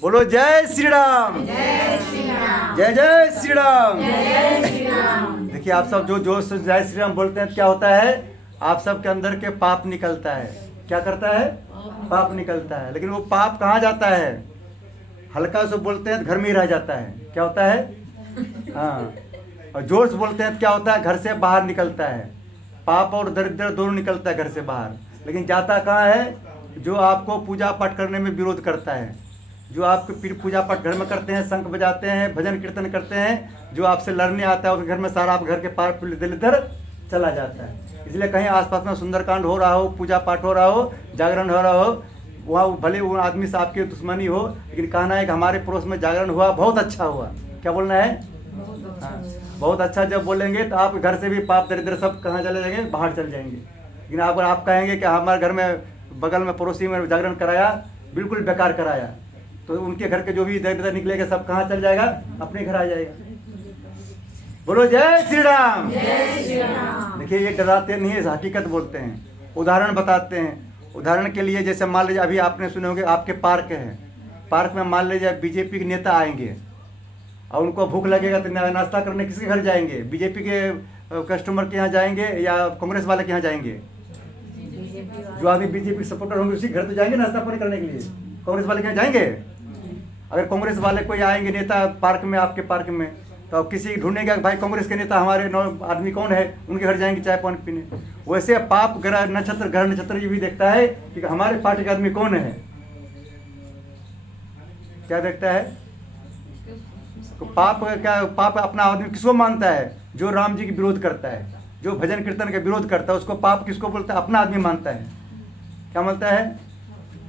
बोलो जय श्री राम। जय श्री राम। जय जय श्री राम। जय श्री राम। देखिए आप सब जो जोश से जय श्री राम बोलते हैं क्या होता है, आप सब के अंदर के पाप निकलता है। क्या करता है? पाप निकलता है। लेकिन वो पाप कहाँ जाता है? हल्का से बोलते हैं तो घर में ही रह जाता है। क्या होता है? हाँ। और जोर से बोलते हैं तो क्या होता है? घर से बाहर निकलता है। पाप और दरिद्र दोनों निकलता है घर से बाहर। लेकिन जाता कहाँ है? जो आपको पूजा पाठ करने में विरोध करता है, जो आपके पूजा पाठ घर में करते हैं, शंख बजाते हैं, भजन कीर्तन करते हैं, जो आपसे लड़ने आता है उसके घर में सारा आप घर के पार दल इधर चला जाता है। इसलिए कहीं आसपास में सुंदरकांड हो रहा हो, पूजा पाठ हो रहा हो, जागरण हो रहा हो, वहाँ भले वो आदमी से आपकी दुश्मनी हो, लेकिन कहना है कि हमारे पड़ोस में जागरण हुआ, बहुत अच्छा हुआ। क्या बोलना है? हाँ, बहुत अच्छा जब बोलेंगे तो आप घर से भी पाप दरिद्र सब कहाँ चले जाएंगे? बाहर चले जाएंगे। लेकिन अगर आप कहेंगे कि हमारे घर में बगल में पड़ोसी में जागरण कराया, बिल्कुल बेकार कराया, तो उनके घर के जो भी दरिद्र निकलेगा सब कहाँ चल जाएगा? अपने घर आ जाएगा। बोलो जय श्री राम। जय श्री राम। देखिए ये डराते नहीं है, हकीकत बोलते हैं, उदाहरण बताते हैं। उदाहरण के लिए जैसे मान लीजिए अभी आपने सुने होंगे आपके पार्क है, पार्क में मान लीजिए बीजेपी के नेता आएंगे और उनको भूख लगेगा तो नाश्ता करने किसके घर जाएंगे? बीजेपी के कस्टमर के यहाँ जाएंगे या कांग्रेस वाले के यहाँ जाएंगे? जो आदमी बीजेपी सपोर्टर होंगे उसी घर तो जाएंगे नाश्ता पानी करने के लिए। कांग्रेस वाले के यहाँ जाएंगे? अगर कांग्रेस वाले कोई आएंगे नेता पार्क में, आपके पार्क में, तो किसी ढूंढेगा भाई कांग्रेस के नेता हमारे आदमी कौन है, उनके घर जाएंगे चाय पानी पीने। वैसे पाप ग्रह नक्षत्र ये भी देखता है कि हमारे पार्टी का आदमी कौन है। क्या देखता है? तो पाप अपना आदमी किसको मानता है? जो राम जी की विरोध करता है, जो भजन कीर्तन का विरोध करता है, उसको पाप किसको बोलता है? अपना आदमी मानता है। क्या मानता है?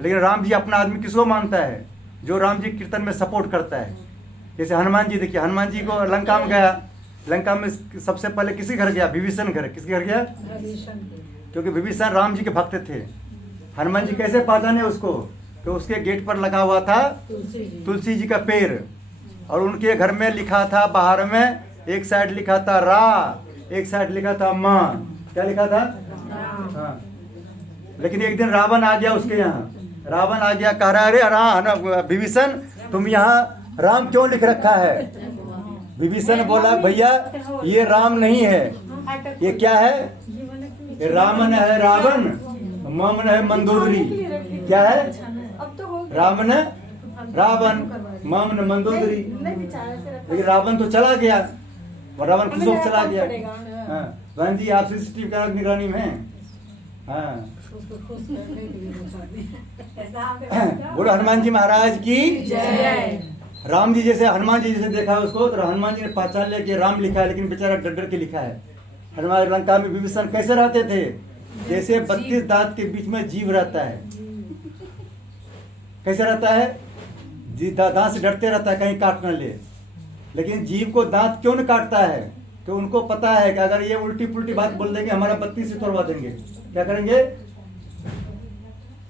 लेकिन राम जी अपना आदमी किसको मानता है? जो राम जी कीर्तन में सपोर्ट करता है। जैसे हनुमान जी, देखिए हनुमान जी को लंका में गया, लंका में सबसे पहले किसी घर गया? विभीषण घर। किसके घर गया? क्योंकि विभीषण राम जी के भक्त थे। हनुमान जी कैसे पहचाने उसको? तो उसके गेट पर लगा हुआ था तुलसी जी का पेड़, और उनके घर में लिखा था बाहर में, एक साइड लिखा था रा, एक साइड लिखा था माँ। क्या लिखा था? हाँ। लेकिन एक दिन रावण आ गया उसके यहाँ, रावण आ गया, कह रहा है अरे विभीषण तुम यहाँ राम क्यों लिख रखा है? विभीषण बोला भैया ये राम नहीं है, ये क्या है? ये रावण है, रावण, ममन है मंदोदरी। क्या है? रावण है, रावण, ममन मंदोदरी। लेकिन रावण तो चला गया, और रावण खुश होकर चला गया। हाँ बहन जी आप सीसीटीवी कैमरा की निगरानी में हैं। हाँ बोलो हनुमान जी महाराज की जय। राम जी जैसे हनुमान जी जैसे देखा उसको, तो हनुमान जी ने पहचान लिया कि राम लिखा है, लेकिन बेचारा डर डर के लिखा है। हनुमान लंका में विभीषण कैसे रहते थे? जैसे 32 दांत के बीच में जीव रहता है। कैसे रहता है? दांत से डरते रहता है कहीं काट न ले। लेकिन जीव को दांत क्यों न काटता है? तो उनको पता है कि अगर ये उल्टी पुल्टी बात बोल देंगे हमारा 32 से तोड़वा देंगे। क्या करेंगे?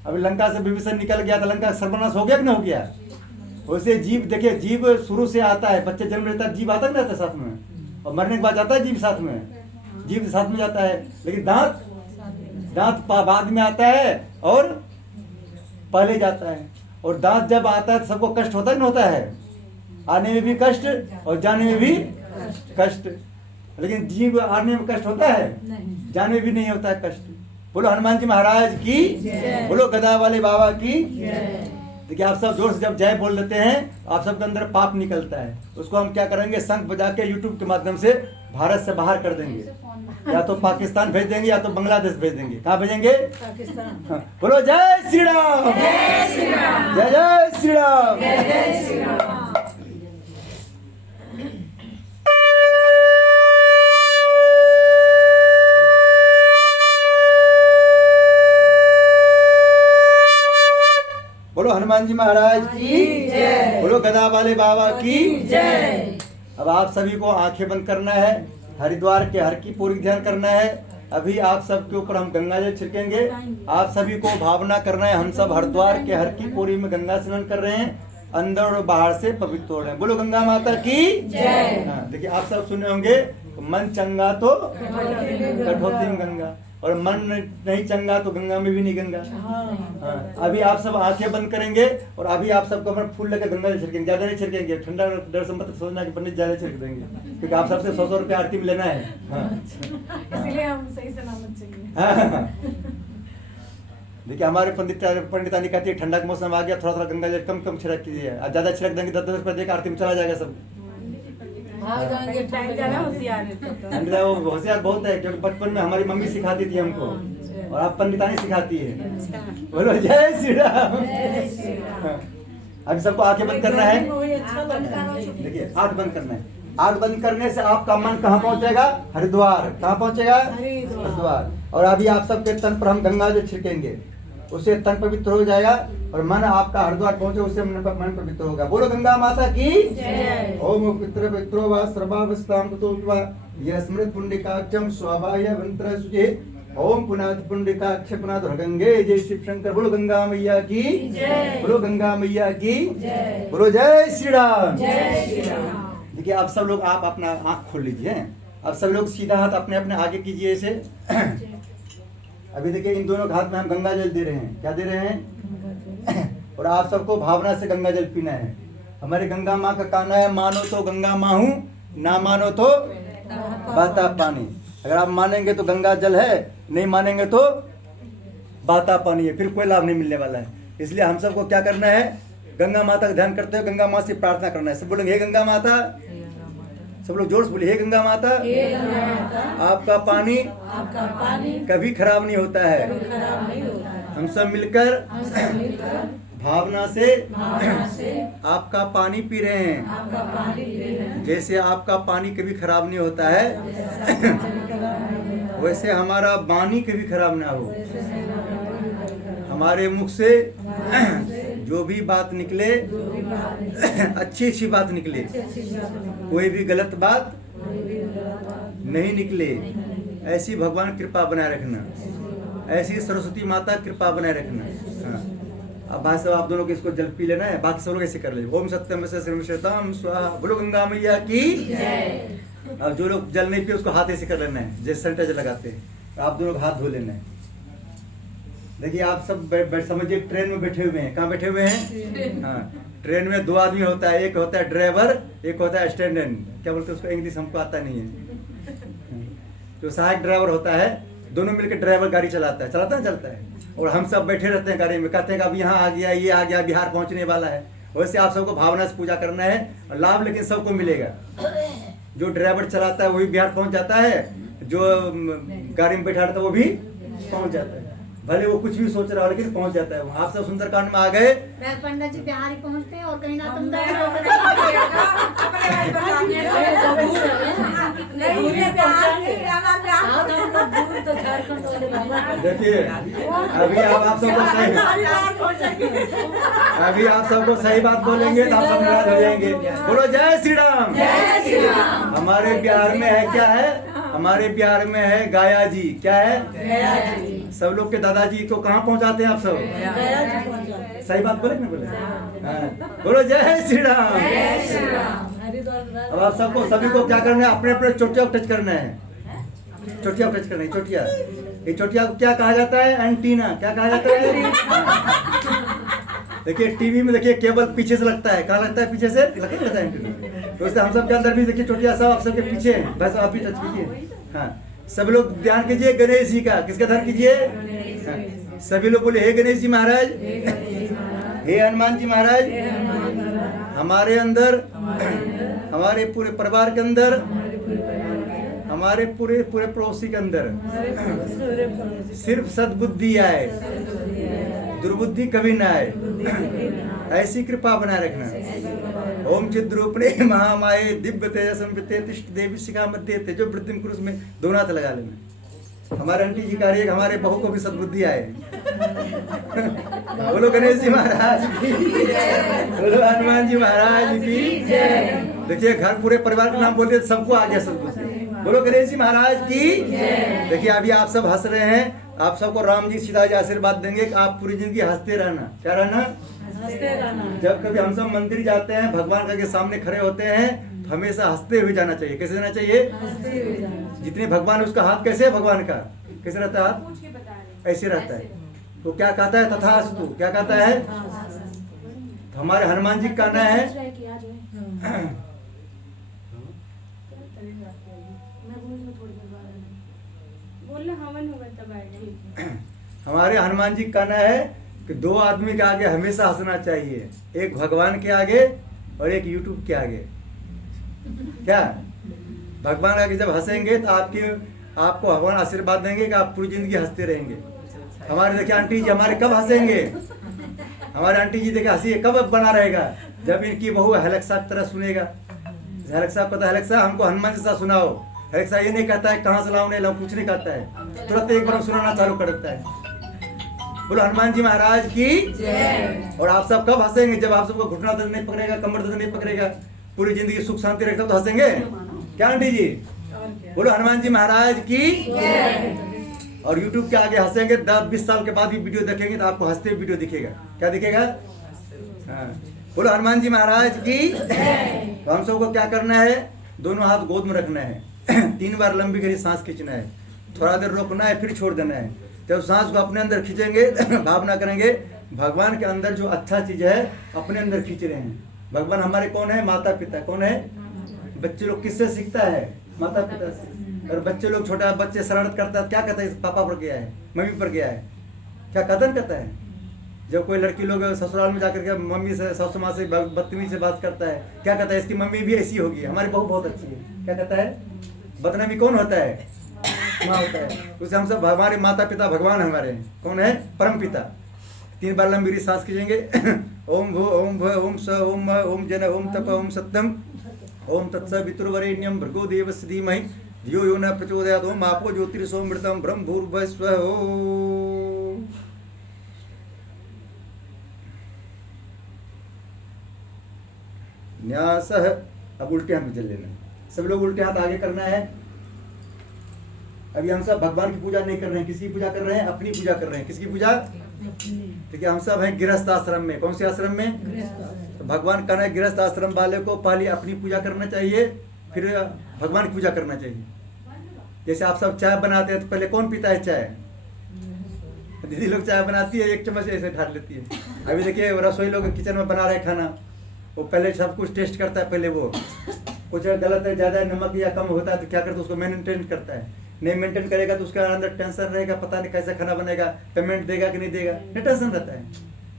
अभी लंका से विभीषण निकल गया तो लंका सर्वनाश हो गया कि नहीं हो गया? वैसे जीव देखिए, जीव शुरू से आता है, बच्चे जन्म लेता है जीव आता नहीं रहता साथ में, और मरने के बाद जाता है जीव साथ में, जीव साथ में जाता है। लेकिन दांत बाद में आता है और पहले जाता है। और दांत जब आता है तो सबको कष्ट होता नहीं होता है? आने में भी कष्ट और जाने में भी कष्ट। लेकिन जीव आने में कष्ट होता है, जाने में भी नहीं होता है कष्ट। बोलो हनुमान जी महाराज की, बोलो गदा वाले बाबा की। देखिए आप सब जोर से जब जय बोल लेते हैं आप सबके अंदर पाप निकलता है। उसको हम क्या करेंगे? शंख बजा के यूट्यूब के माध्यम से भारत से बाहर कर देंगे, या तो पाकिस्तान भेज देंगे या तो बांग्लादेश भेज देंगे। कहाँ भेजेंगे? हाँ। बोलो जय श्री राम। जय श्री राम। जय जय श्री राम। जय श्री राम। बोलो हनुमान जी महाराज की जय। बोलो गदा वाले बाबा की जय। अब आप सभी को आंखें बंद करना है, हरिद्वार के हर की पूरी ध्यान करना है। अभी आप सब के ऊपर हम गंगा जल छिड़केंगे। आप सभी को भावना करना है हम सब हरिद्वार के हर की पूरी में गंगा स्नान कर रहे हैं, अंदर और बाहर से पवित्र हो रहे हैं। बोलो गंगा माता की जय। हाँ देखिए आप सब सुने होंगे मन चंगा तो कठोती में गंगा। और मन नहीं चंगा तो गंगा में भी नहीं गंगा। हाँ, अभी आप सब आंखें बंद करेंगे और अभी आप सबको अपना फूल लेकर गंगा में छिड़केंगे, ज्यादा नहीं छिड़केंगे, ठंडा डर से मत सोचना कि पंडित ज्यादा छिड़क देंगे, क्योंकि आप सबसे 100 रुपया आरती में लेना है। हाँ। इसलिए हम सही सलामत चाहिए। हाँ। देखिए हमारे पंडितानी कहती है ठंडा का मौसम आ गया, थोड़ा थोड़ा गंगा जल कम कम छिड़क कीजिए, ज्यादा छिड़क देंगे 10-10 रुपया देकर आरती में चला जाएगा सब। होशियार है। वो होशियार बहुत है, क्योंकि बचपन में हमारी मम्मी सिखाती थी हमको और आप पंडितानी सिखाती है। बोलो जय श्री राम। अभी सबको आंखें बंद करना है। देखिए आंख बंद करना है। आंख बंद करने से आपका मन कहाँ पहुंचेगा? हरिद्वार। कहाँ पहुंचेगा? हरिद्वार। और अभी आप सबके तन पर हम गंगा जल छिड़केंगे, उससे तन पवित्र हो जाएगा और मन आपका हरिद्वार पहुंचे, उससे मन पवित्र होगा। बोलो गंगा माता की जय। ओम पितृ पित्रो वा सर्वावस्थां ततो वा यस्मृत पुंडिकाक्षम स्वाभाय वंत्र सुचे ओम पुनाद पुंडिकाक्ष पुनाद गंगे जय शिव शंकर। बोलो गंगा मैया की जय। बोलो गंगा मैया की जय। बोलो जय श्री राम। जय श्री राम। देखिए आप सब लोग आप अपना आंख खोल लीजिए। अब सब लोग सीधा हाथ अपने अपने आगे कीजिए ऐसे। अभी देखिए इन दोनों हाथ में हम गंगा जल दे रहे हैं। क्या दे रहे हैं? और आप सबको भावना से गंगा जल पीना है। हमारी गंगा माँ का कहना है, मानो तो गंगा माँ हूँ, ना मानो तो बाता पानी। अगर आप मानेंगे तो गंगा जल है, नहीं मानेंगे तो बाता पानी है, फिर कोई लाभ नहीं मिलने वाला है। इसलिए हम सबको क्या करना है? गंगा माता का ध्यान करते हुए गंगा माँ से प्रार्थना करना है। सब बोलेंगे हे गंगा माता। सब लोग जोर से बोलिए हे गंगा माता, आपका पानी कभी खराब नहीं होता है। हम सब मिलकर भावना से आपका पानी पी रहे हैं। जैसे आपका पानी कभी खराब नहीं होता है, वैसे हमारा वाणी कभी खराब ना हो। हमारे मुख से जो भी बात निकले अच्छी अच्छी बात निकले, कोई भी गलत बात नहीं निकले। ऐसी भगवान कृपा बनाए रखना, ऐसी सरस्वती माता कृपा बनाए रखना। हाँ। अब भाई साहब आप दोनों को इसको जल पी लेना है, बाकी सब लोग ऐसे कर ले। ओम सत्यम श्रीम स्वाहा। बोलो गंगा मैया की जय। अब जो लोग जल नहीं पिए उसको हाथ ऐसे कर लेना है, जैसे सैनिटाइजर लगाते हैं। आप दोनों को हाथ धो लेना है। देखिए आप सब समझिए ट्रेन में बैठे हुए हैं। कहाँ बैठे हुए हैं? हाँ। ट्रेन में 2 आदमी होता है, एक होता है ड्राइवर, एक होता है असिस्टेंट। क्या बोलते हैं उसको? इंग्लिश हमको आता नहीं है। जो सहायक ड्राइवर होता है, दोनों मिलकर ड्राइवर गाड़ी चलाता है, चलता है। और हम सब बैठे रहते हैं गाड़ी में, कहते हैं कि अब यहाँ आ गया, ये आ गया, बिहार पहुंचने वाला है। वैसे आप सबको भावना से पूजा करना है और लाभ लेकिन सबको मिलेगा। जो ड्राइवर चलाता है वो भी बिहार पहुंच जाता है, जो गाड़ी में बैठा रहता है वो भी पहुंच जाता है। भले वो कुछ भी सोच रहा हो लेकिन पहुंच जाता है। आप सब सुंदरकांड में आ गए। पंडित जी बिहारी पहुंचते हैं और कहीं ना तुम देखिए अभी आप सबको सही बात बोलेंगे तो आप सब नाराज हो जाएंगे। बोलो जय श्री राम। हमारे बिहार में है क्या है? हमारे बिहार में है गाया जी। क्या है? सब लोग के दादाजी को कहाँ पहुँचाते हैं आप सब? सही बात बोले ना? बोले हाँ। बोलो जय श्री राम। अब आप सबको सभी को क्या करना है? अपने अपने चोटिया को टच करना है। चोटिया को टच करना है। चोटिया, ये चोटिया को क्या कहा जाता है? एंटीना। क्या कहा जाता है? देखिए टीवी में देखिए केबल पीछे से लगता है। कहाँ लगता है? पीछे से लगता है एंटीना। तो इससे हम सब के अंदर भी देखिए चोटिया सब आप सबके पीछे है। बस आप भी टच कीजिए। हाँ सब लोग ध्यान कीजिए गणेश जी का। किसका ध्यान कीजिए? हाँ। सभी लोग बोले हे गणेश जी महाराज, हे हनुमान जी महाराज। हमारे अंदर, हमारे पूरे परिवार के अंदर, हमारे पूरे पड़ोसी के अंदर सिर्फ सद्बुद्धि आए, दुर्बुद्धि कभी ना आए। ऐसी कृपा बनाए रखना। ओम चिद्रूपणे महामाये दिव्य तेजस्विते तिष्ठ देवी शिखा मध्य तेजो वृद्धिम कुरुष में दोनों हाथ लगा लेना। हमारे आंटी जी कह रही है कि हमारे बहू को भी सद्बुद्धि आए। बोलो गणेश जी महाराज की, बोलो हनुमान जी महाराज की। देखिए घर पूरे परिवार का नाम बोलते सबको आ गया सद्बुद्धि। बोलो गणेश जी महाराज की। देखिए अभी आप सब हंस रहे हैं। आप सबको राम जी सीधा जी आशीर्वाद देंगे कि आप पूरी जिंदगी हंसते रहना। क्या रहना? जब कभी हम सब मंदिर जाते हैं, भगवान के सामने खड़े होते हैं तो हमेशा हंसते हुए जाना चाहिए। कैसे जाना चाहिए? जितने भगवान उसका हाथ कैसे है भगवान का? कैसे रहता है हाथ? पूछ के बता रहे ऐसे रहता है। तो क्या कहता है? तथास्तु। क्या कहता है? तो हमारे हनुमान जी का कहना है बोलना हवन होगा तब आएगा। हमारे हनुमान जी का कहना है कि दो आदमी के आगे हमेशा हंसना चाहिए, एक भगवान के आगे और एक यूट्यूब के आगे। क्या भगवान के आगे जब हंसेंगे तो आपको भगवान आशीर्वाद देंगे कि आप पूरी जिंदगी हंसते रहेंगे। हमारे देखिए आंटी जी हमारे कब हंसेंगे? हमारे आंटी जी देखिए हंसी कब बना रहेगा? जब इनकी बहू हेलेक्सा की तरह सुनेगा। हेलेक्सा को पता, हेलेक्सा हमको हनुमान जैसा सुनाओ। हेलेक्सा ये नहीं कहता है कहाँ से लाऊं, नहीं लाऊं, कुछ नहीं कहता है, तुरंत एक बार सुनाना चालू कर देता है। बोलो हनुमान जी महाराज की जय। और आप सब कब हंसेंगे? जब आप सबको घुटना दर्द नहीं पकड़ेगा, कमर दर्द नहीं पकड़ेगा, पूरी जिंदगी सुख शांति रहेगा तो हंसेंगे। क्या आंटी जी? बोलो हनुमान जी महाराज की जय। और YouTube के आगे हंसेंगे, 10-20 साल के बाद भी वीडियो देखेंगे तो आपको हंसते वीडियो दिखेगा। क्या दिखेगा? हाँ। बोलो हनुमान जी महाराज की जय। तो हम सबको क्या करना है? दोनों हाथ गोद में रखना है, 3 बार लंबी गहरी सांस खींचना है, थोड़ा देर रोकना है, फिर छोड़ देना है। जब सांस को अपने अंदर खींचेंगे भावना करेंगे भगवान के अंदर जो अच्छा चीज है अपने अंदर खींच रहे हैं। भगवान हमारे कौन है? माता पिता। कौन है? बच्चे लोग किससे सीखता है? माता पिता से। और बच्चे लोग, छोटा बच्चे शरारत करता है, क्या कहता है? पापा पर गया है, मम्मी पर गया है, क्या कदर करता है? जब कोई लड़की लोग ससुराल में जाकर के मम्मी से, सासू माँ से बदतमीजी से बात करता है, क्या कहता है? इसकी मम्मी भी ऐसी होगी, हमारी बहू बहुत अच्छी है। क्या कहता है? बदनामी कौन होता है? माँ होता है। उसे हम सब, हमारे माता पिता भगवान हमारे हैं। कौन है? परम पिता। 3 बार लंबी सांस खींचेंगे। ओम भू ओम भ ओम स ओम म ओम जन ओम तप ओम सत्यम ओम तत्सवितुर्वरेण्यं भर्गो देवस्य धीमहि धियो यो न प्रचोदयात्। ओम आपो ज्योतिर्सोमृतं ब्रह्म भूर्भुवस्सुः। ओम न्यासः। अब उल्टे हाथ में चल लेना, सब लोग उल्टे हाथ आगे करना है। अभी हम सब भगवान की पूजा नहीं कर रहे हैं, किसकी पूजा कर रहे हैं? अपनी पूजा कर रहे हैं। किसकी पूजा? ठीक है, हम सब हैं गृहस्थ आश्रम में। कौन से आश्रम में? तो भगवान कहना है गृहस्थ आश्रम वाले को पहले अपनी पूजा करना चाहिए, फिर भगवान की पूजा करना चाहिए। जैसे आप सब चाय बनाते हैं तो पहले कौन पीता है चाय? दीदी लोग चाय बनाती है, 1 चम्मच ऐसे ढाल लेती है। अभी देखिए रसोई लोग किचन में बना रहे खाना, वो पहले सब कुछ टेस्ट करता है। पहले वो कुछ गलत है, ज्यादा नमक या कम होता है तो क्या करता है? उसको मेंटेन करता है। नहीं मेंटेन करेगा तो उसका अंदर टेंशन रहेगा, पता नहीं कैसे खाना बनेगा, पेमेंट देगा कि नहीं देगा, नहीं टेंशन रहता है।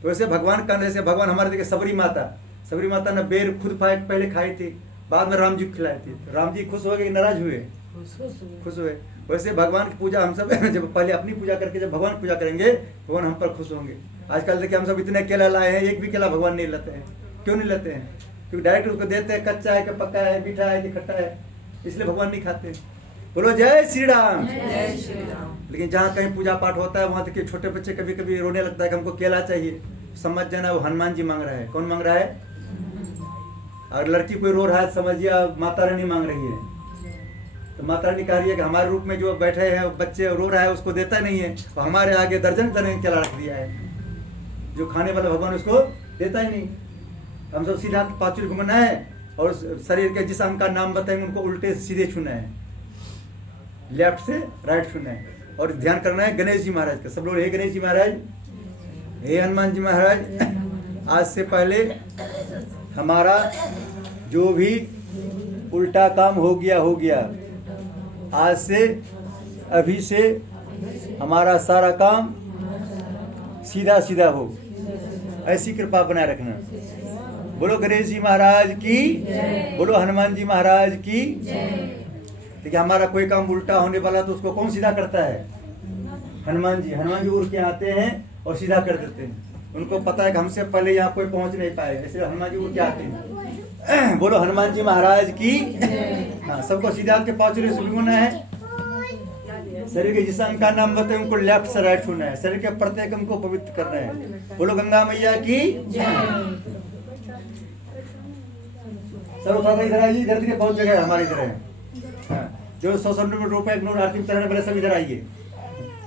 तो वैसे भगवान का, जैसे भगवान हमारे देखिए सबरी माता ने बेर खुद पहले खाई थी, बाद में राम जी को खिलाई थी। राम जी खुश हो गए कि नाराज हुए? खुश हुए। वैसे भगवान की पूजा हम सब जब पहले अपनी पूजा करके जब भगवान की पूजा करेंगे, भगवान हम पर खुश होंगे। आजकल देखिए हम सब इतने केला लाए हैं, एक भी केला भगवान नहीं लेते हैं। क्यों नहीं लेते हैं? क्योंकि डायरेक्ट उसको देते हैं, कच्चा है कि पक्का है, मीठा है कि खट्टा है, इसलिए भगवान नहीं खाते। बोलो जय श्री राम। जय श्री राम। लेकिन जहाँ कहीं पूजा पाठ होता है वहाँ देखिए छोटे बच्चे कभी कभी रोने लगता है कि हमको केला चाहिए। समझ जाना वो हनुमान जी मांग रहा है। कौन मांग रहा है? अगर लड़की कोई रो रहा है समझिए माता रानी मांग रही है। तो माता रानी कह रही है कि हमारे रूप में जो बैठे हैं बच्चे रो रहा है उसको देता नहीं है, और हमारे आगे दर्जन दर्जन केला रख दिया है, जो खाने वाला भगवान उसको देता ही नहीं। हम सब सीधा पाँचुर घूमना है और शरीर के जिस्म का नाम बताएंगे, उनको उल्टे सीधे छूना है, लेफ्ट से राइट छूना है। और ध्यान करना है गणेश जी महाराज का। सब लोग हे गणेश जी महाराज, हे हनुमान जी महाराज, आज से पहले हमारा जो भी उल्टा काम हो गया, आज से अभी से हमारा सारा काम सीधा सीधा हो, ऐसी कृपा बनाए रखना। बोलो गणेश जी महाराज की, बोलो हनुमान जी महाराज की। देखिए हमारा कोई काम उल्टा होने वाला तो उसको कौन सीधा करता है? हनुमान जी। हनुमान जी उड़ के आते हैं और सीधा कर देते हैं। उनको पता है कि हमसे पहले यहाँ कोई पहुंच नहीं पाए, इसलिए हनुमान जी उड़ के आते हैं। बोलो हनुमान जी महाराज की। हाँ, सबको सीधा के पाँचों से घूमना है। शरीर के जिस्म का नाम बताए, उनको लेफ्ट से राइट छूना है। शरीर के प्रत्येक अंग को पवित्र करना है। बोलो गंगा मैया की। सब उठा इधर आइए, इधर देखिए बहुत जगह है हमारे इधर है। हाँ, जो 100 रुपए एक नोट आरती में चढ़ाने वाले सब इधर आइए।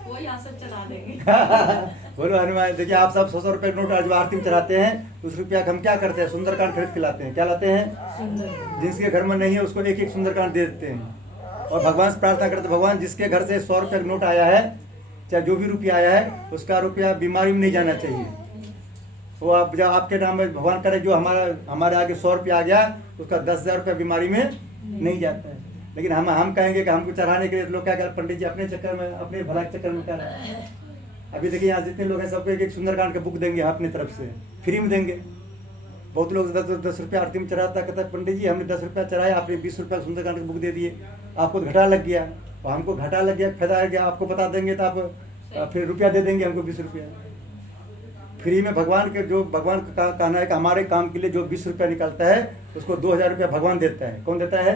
वो यहाँ से चला देंगे। बोलो हनुमान। देखिए आप सब 100 रुपए नोट जो आरती में चढ़ाते हैं, उस रुपया हम क्या करते हैं? सुंदरकांड खरीद के लाते हैं। क्या लाते हैं? जिसके घर में नहीं है उसको एक सुंदरकांड दे देते हैं। और भगवान से प्रार्थना करते, भगवान जिसके घर से 100 रुपये का नोट आया है, चाहे जो भी रुपया आया है, उसका रुपया बीमारी में नहीं जाना चाहिए। वो आप जब आपके नाम में भगवान करे, जो हमारे आगे 100 रुपया आ गया, उसका 10,000 रुपया बीमारी में नहीं जाता है। लेकिन हम कहेंगे कि हमको चढ़ाने के लिए, लोग क्या करें, पंडित जी अपने चक्कर में, अपने भला के चक्कर में कर रहे हैं। अभी देखिए यहाँ जितने लोग हैं सबको एक सुंदरकांड का बुक देंगे अपनी तरफ से, फ्री में देंगे। बहुत लोग 10 रुपया आरती में चढ़ाता, कहता है पंडित जी हमने 10 रुपया चढ़ाया, आपने 20 रुपया सुंदरकांड का बुक दे दिए, आपको घाटा लग गया। और हमको घाटा लग गया, फायदा है गया, आपको बता देंगे तो आप फिर रुपया दे देंगे हमको 20 रुपया फ्री में। भगवान के जो भगवान का कहना है कि हमारे काम के लिए जो 20 रुपया निकलता है, उसको 2000 रुपया भगवान देता है। कौन देता है?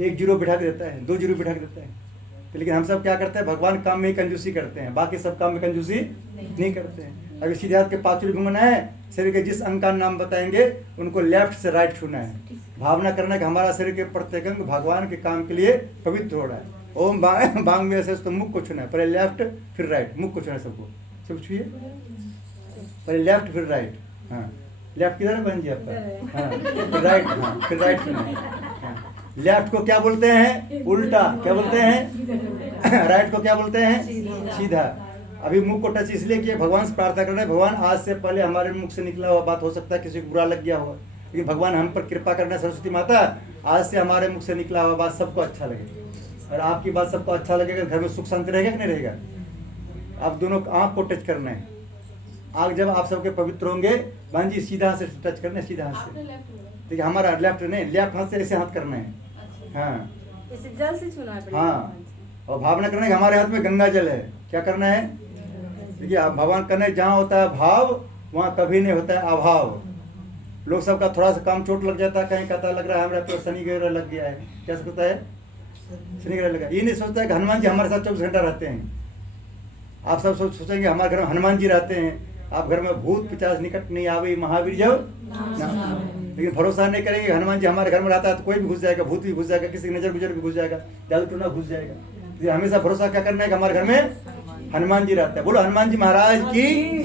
एक जीरो बिठा के देता है, 2 जीरो बिठा के देता है। तो लेकिन हम सब क्या करते हैं, भगवान काम में ही कंजूसी करते हैं, बाकी सब काम में कंजूसी नहीं करते हैं। अभी सीधे हाथ के पांचों घूमना है, शरीर के जिस अंग का नाम बताएंगे उनको लेफ्ट से राइट छूना है। भावना करना है कि हमारा शरीर के प्रत्येक अंग भगवान के काम के लिए पवित्र हो रहा है। ओम बांग में ऐसे तो मुख को छूना है, पहले लेफ्ट फिर राइट, मुख को छूना है सबको, सब छूए, पहले लेफ्ट फिर राइट। हाँ, लेफ्ट किधर बन जी आपका? हाँ, फिर राइट, हाँ, फिर राइट छूना है। लेफ्ट को क्या बोलते हैं? उल्टा। क्या बोलते हैं? राइट को क्या बोलते हैं? सीधा। अभी मुख को टच इसलिए किया, भगवान से प्रार्थना कर रहे हैं, भगवान आज से पहले हमारे मुख से निकला हुआ बात हो सकता है किसी को बुरा लग गया होगा, लेकिन भगवान हम पर कृपा करना, सरस्वती माता आज से हमारे मुख से निकला हुआ बात सबको अच्छा लगेगा। और आपकी बात सबको अच्छा लगेगा, घर में सुख शांति रहेगा कि नहीं रहेगा? आप दोनों आँख को टच करना है। आँख जब आप सबके पवित्र होंगे, बहन जी सीधा से टच करना है, सीधा हाथ से। देखिए हमारा लेफ्ट नहीं, लेफ्ट हाथ से ऐसे हाथ करना है। हाँ, इसे जल से छूना है। हाँ, और भावना करना है कि हमारे हाथ में गंगा जल है। क्या करना है? देखिए भगवान करने जहाँ होता है भाव, वहाँ कभी नहीं होता है अभाव। लोग सबका थोड़ा सा काम चोट लग जाता है, कहीं कहता लग रहा है हमारे पे शनि ग्रह लग गया है। क्या सोचता है? शनि ग्रह लगा। ये नहीं सोचता है कि हनुमान जी हमारे साथ 24 घंटा रहते हैं। आप सब सोचेंगे हमारे घर में हनुमान जी रहते हैं, आप घर में भूत पिशाच निकट नहीं आवे महावीर जब, लेकिन भरोसा नहीं करेंगे हनुमान जी हमारे घर में रहता है तो कोई भी घुस जाएगा, भूत भी घुस जाएगा, किसी की नजर गुजर भी घुस जाएगा, जादू टोना घुस जाएगा। तो हमेशा भरोसा क्या करना है कि हमारे घर में हनुमान जी रहता है। बोलो हनुमान जी महाराज की।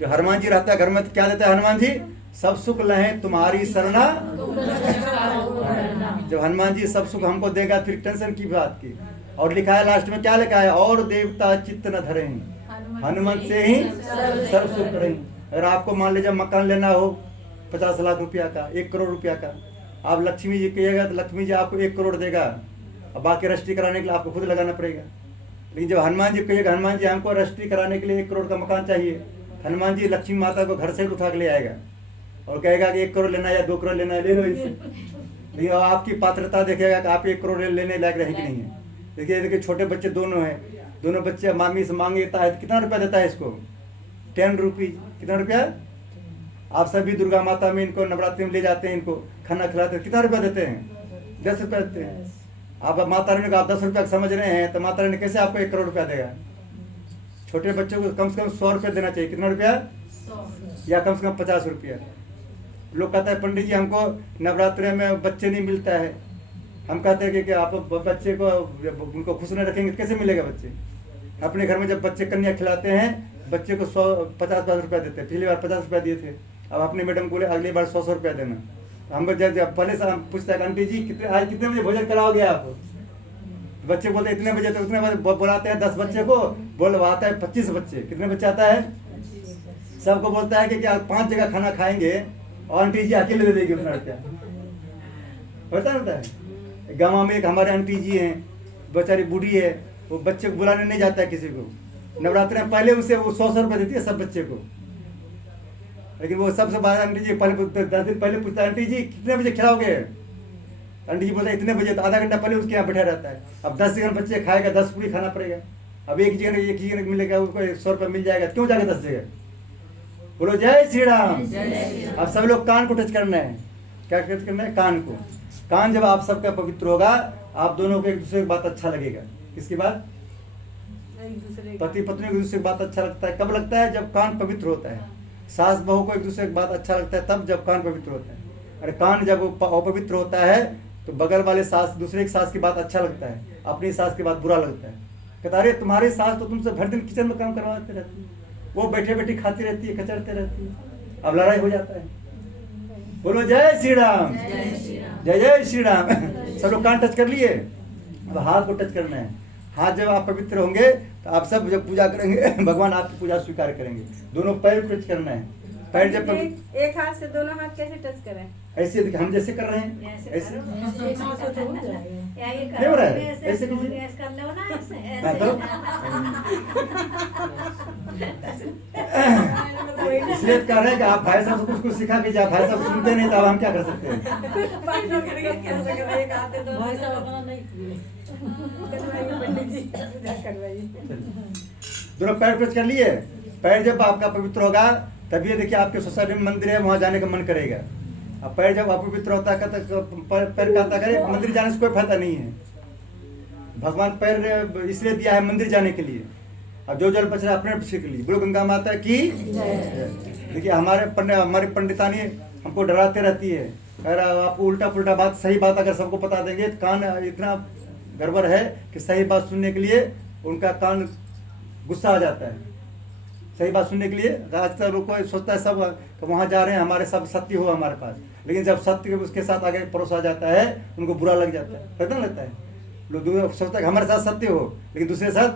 जो हनुमान जी रहता है घर में तो क्या देता है हनुमान जी? सब सुख लहे तुम्हारी शरणा। जब हनुमान जी सब सुख हमको देगा, फिर टेंशन की बात की। और लिखा है लास्ट में, क्या लिखा है? और देवता चित्त न धरे, हनुमान से ही सर्व सुख करें। अगर आपको मान लीजिए मकान लेना हो 50 लाख रुपया का, 1 करोड़ रुपया का, आप लक्ष्मी जी कहिएगा तो लक्ष्मी जी आपको 1 करोड़ देगा, और बाकी रजिस्ट्री कराने के लिए आपको खुद लगाना पड़ेगा। लेकिन जब हनुमान जी कहिएगा हनुमान जी हमको रजिस्ट्री कराने के लिए 1 करोड़ का मकान चाहिए, हनुमान जी लक्ष्मी माता को घर से उठा के ले आएगा और कहेगा कि 1 करोड़ लेना है या 2 करोड़ लेना है, ले लो इसे। लेकिन आपकी पात्रता देखेगा कि आप 1 करोड़ लेने लायक रहे कि नहीं है। देखिए छोटे बच्चे दोनों हैं, दोनों बच्चे मामी से मांगता है, कितना रुपया देता है इसको? 10 रुपीज। कितना रुपया? आप सभी दुर्गा माता में इनको नवरात्रि में ले जाते हैं, इनको खाना खिलाते हैं, कितना रुपया देते हैं? 10 रुपया देते हैं। आप माता रानी को आप 10 रुपया समझ रहे हैं, तो माता रानी कैसे आपको 1 करोड़ रुपया देगा? छोटे बच्चों को कम से कम 100 रुपया देना चाहिए। कितना रुपया? या कम से कम 50 रुपया। लोग कहता है पंडित जी हमको नवरात्रि में बच्चे नहीं मिलता है। हम कहते हैं कि आप बच्चे को उनको खुश नहीं रखेंगे कैसे मिलेगा बच्चे? अपने घर में जब बच्चे कन्या खिलाते हैं, बच्चे को 150 रुपया देते हैं। पिछली बार 50 रुपया दिए थे, अब अपने मैडम को बोले अगली बार 100 रुपया देना। हम जब पहले से हम पूछता है आंटी जी आज कितने बजे भोजन कराओगे आप? बच्चे बोलते इतने बजे, तो उतने बजे बुलाते हैं 10 बच्चे को, आता है 25 बच्चे। कितने बच्चे आता है? सबको बोलता है कि क्या 5 जगह खाना खाएंगे और आंटी जी अकेले दे देगी उतना रुपया। होता है गाँव में एक हमारे आंटी जी हैं, बेचारी बूढ़ी है, वो बच्चे को बुलाने नहीं जाता है किसी को। नवरात्रि में पहले उसे वो 100 रुपये देती है सब बच्चे को। लेकिन वो सबसे बड़ा आंटी जी पहले 10 दिन पहले पूछता है आंटी जी कितने बजे खिलाओगे? आंटी जी बोलता है इतने बजे, तो आधा घंटा पहले उसके यहाँ बैठा रहता है। अब 10 जगह बच्चे खाएगा, 10 पूरी खाना पड़ेगा। अब एक जगह मिलेगा उसको 100 रुपये मिल जाएगा, क्यों जाएगा 10 जगह? बोलो जय श्री राम। अब सब लोग कान को टच करना है। क्या टच करना है? कान को। कान जब आप सबका पवित्र होगा, आप दोनों को एक दूसरे की बात अच्छा लगेगा। किसकी बात? पति पत्नी को एक दूसरे की बात अच्छा लगता है। कब लगता है? जब कान पवित्र होता है। सास बहू को एक दूसरे की बात अच्छा लगता है तब जब कान पवित्र होता है। अरे कान जब अपवित्र होता है तो बगल वाले सास, दूसरे की सास की बात अच्छा लगता है, अपनी सास की बात बुरा लगता है। कहता अरे तुम्हारी सास तो तुमसे भर दिन किचन में काम करवाते रहती है, वो बैठे बैठे खाती रहती है, कचरते रहती है। अब लड़ाई हो जाता है। बोलो जय श्री राम, जय जय श्री राम। सब लोग कान टच कर लिए, अब हाथ को टच करना है। हाथ जब आप पवित्र होंगे तो आप सब जब पूजा करेंगे भगवान आपकी पूजा स्वीकार करेंगे। दोनों पैर टच करना है। पैर जब एक हाथ से दोनों हाथ कैसे टच करें? ऐसे देखिए, हम जैसे कर रहे हैं ऐसे नहीं हो रहा है, ऐसे कीजिए। हाँ, तो इसलिए कह रहे हैं कि आप भाई साहब से कुछ सिखा के जाए, भाई साहब सुनते नहीं तो अब हम क्या कर सकते हैं। दोनों पैर टच कर लिए। पैर जब आपका पवित्र होगा तभी देखिए आपके सोसाइटी में मंदिर है, वहां जाने का मन करेगा। अब पैर जब अपवित्र होता है पैर कहता करे मंदिर जाने से कोई फायदा नहीं है। भगवान पैर इसलिए दिया है मंदिर जाने के लिए। अब जो जल बच रहा है अपने पीछे के लिए। बोलो गंगा माता की। देखिए हमारी पंडितानी हमको डराते रहती है, अगर आपको उल्टा पुल्टा बात, सही बात अगर सबको बता देंगे तो कान इतना गड़बड़ है कि सही बात सुनने के लिए उनका कान गुस्सा आ जाता है। सही बात सुनने के लिए आज तक लोग को सोचता है सब कि वहाँ जा रहे हैं हमारे सब सत्य हो हमारे पास, लेकिन जब सत्य उसके साथ आगे परोसा जाता है उनको बुरा लग जाता है, पता लगता है। लोग सोचता है कि हमारे साथ सत्य हो लेकिन दूसरे साथ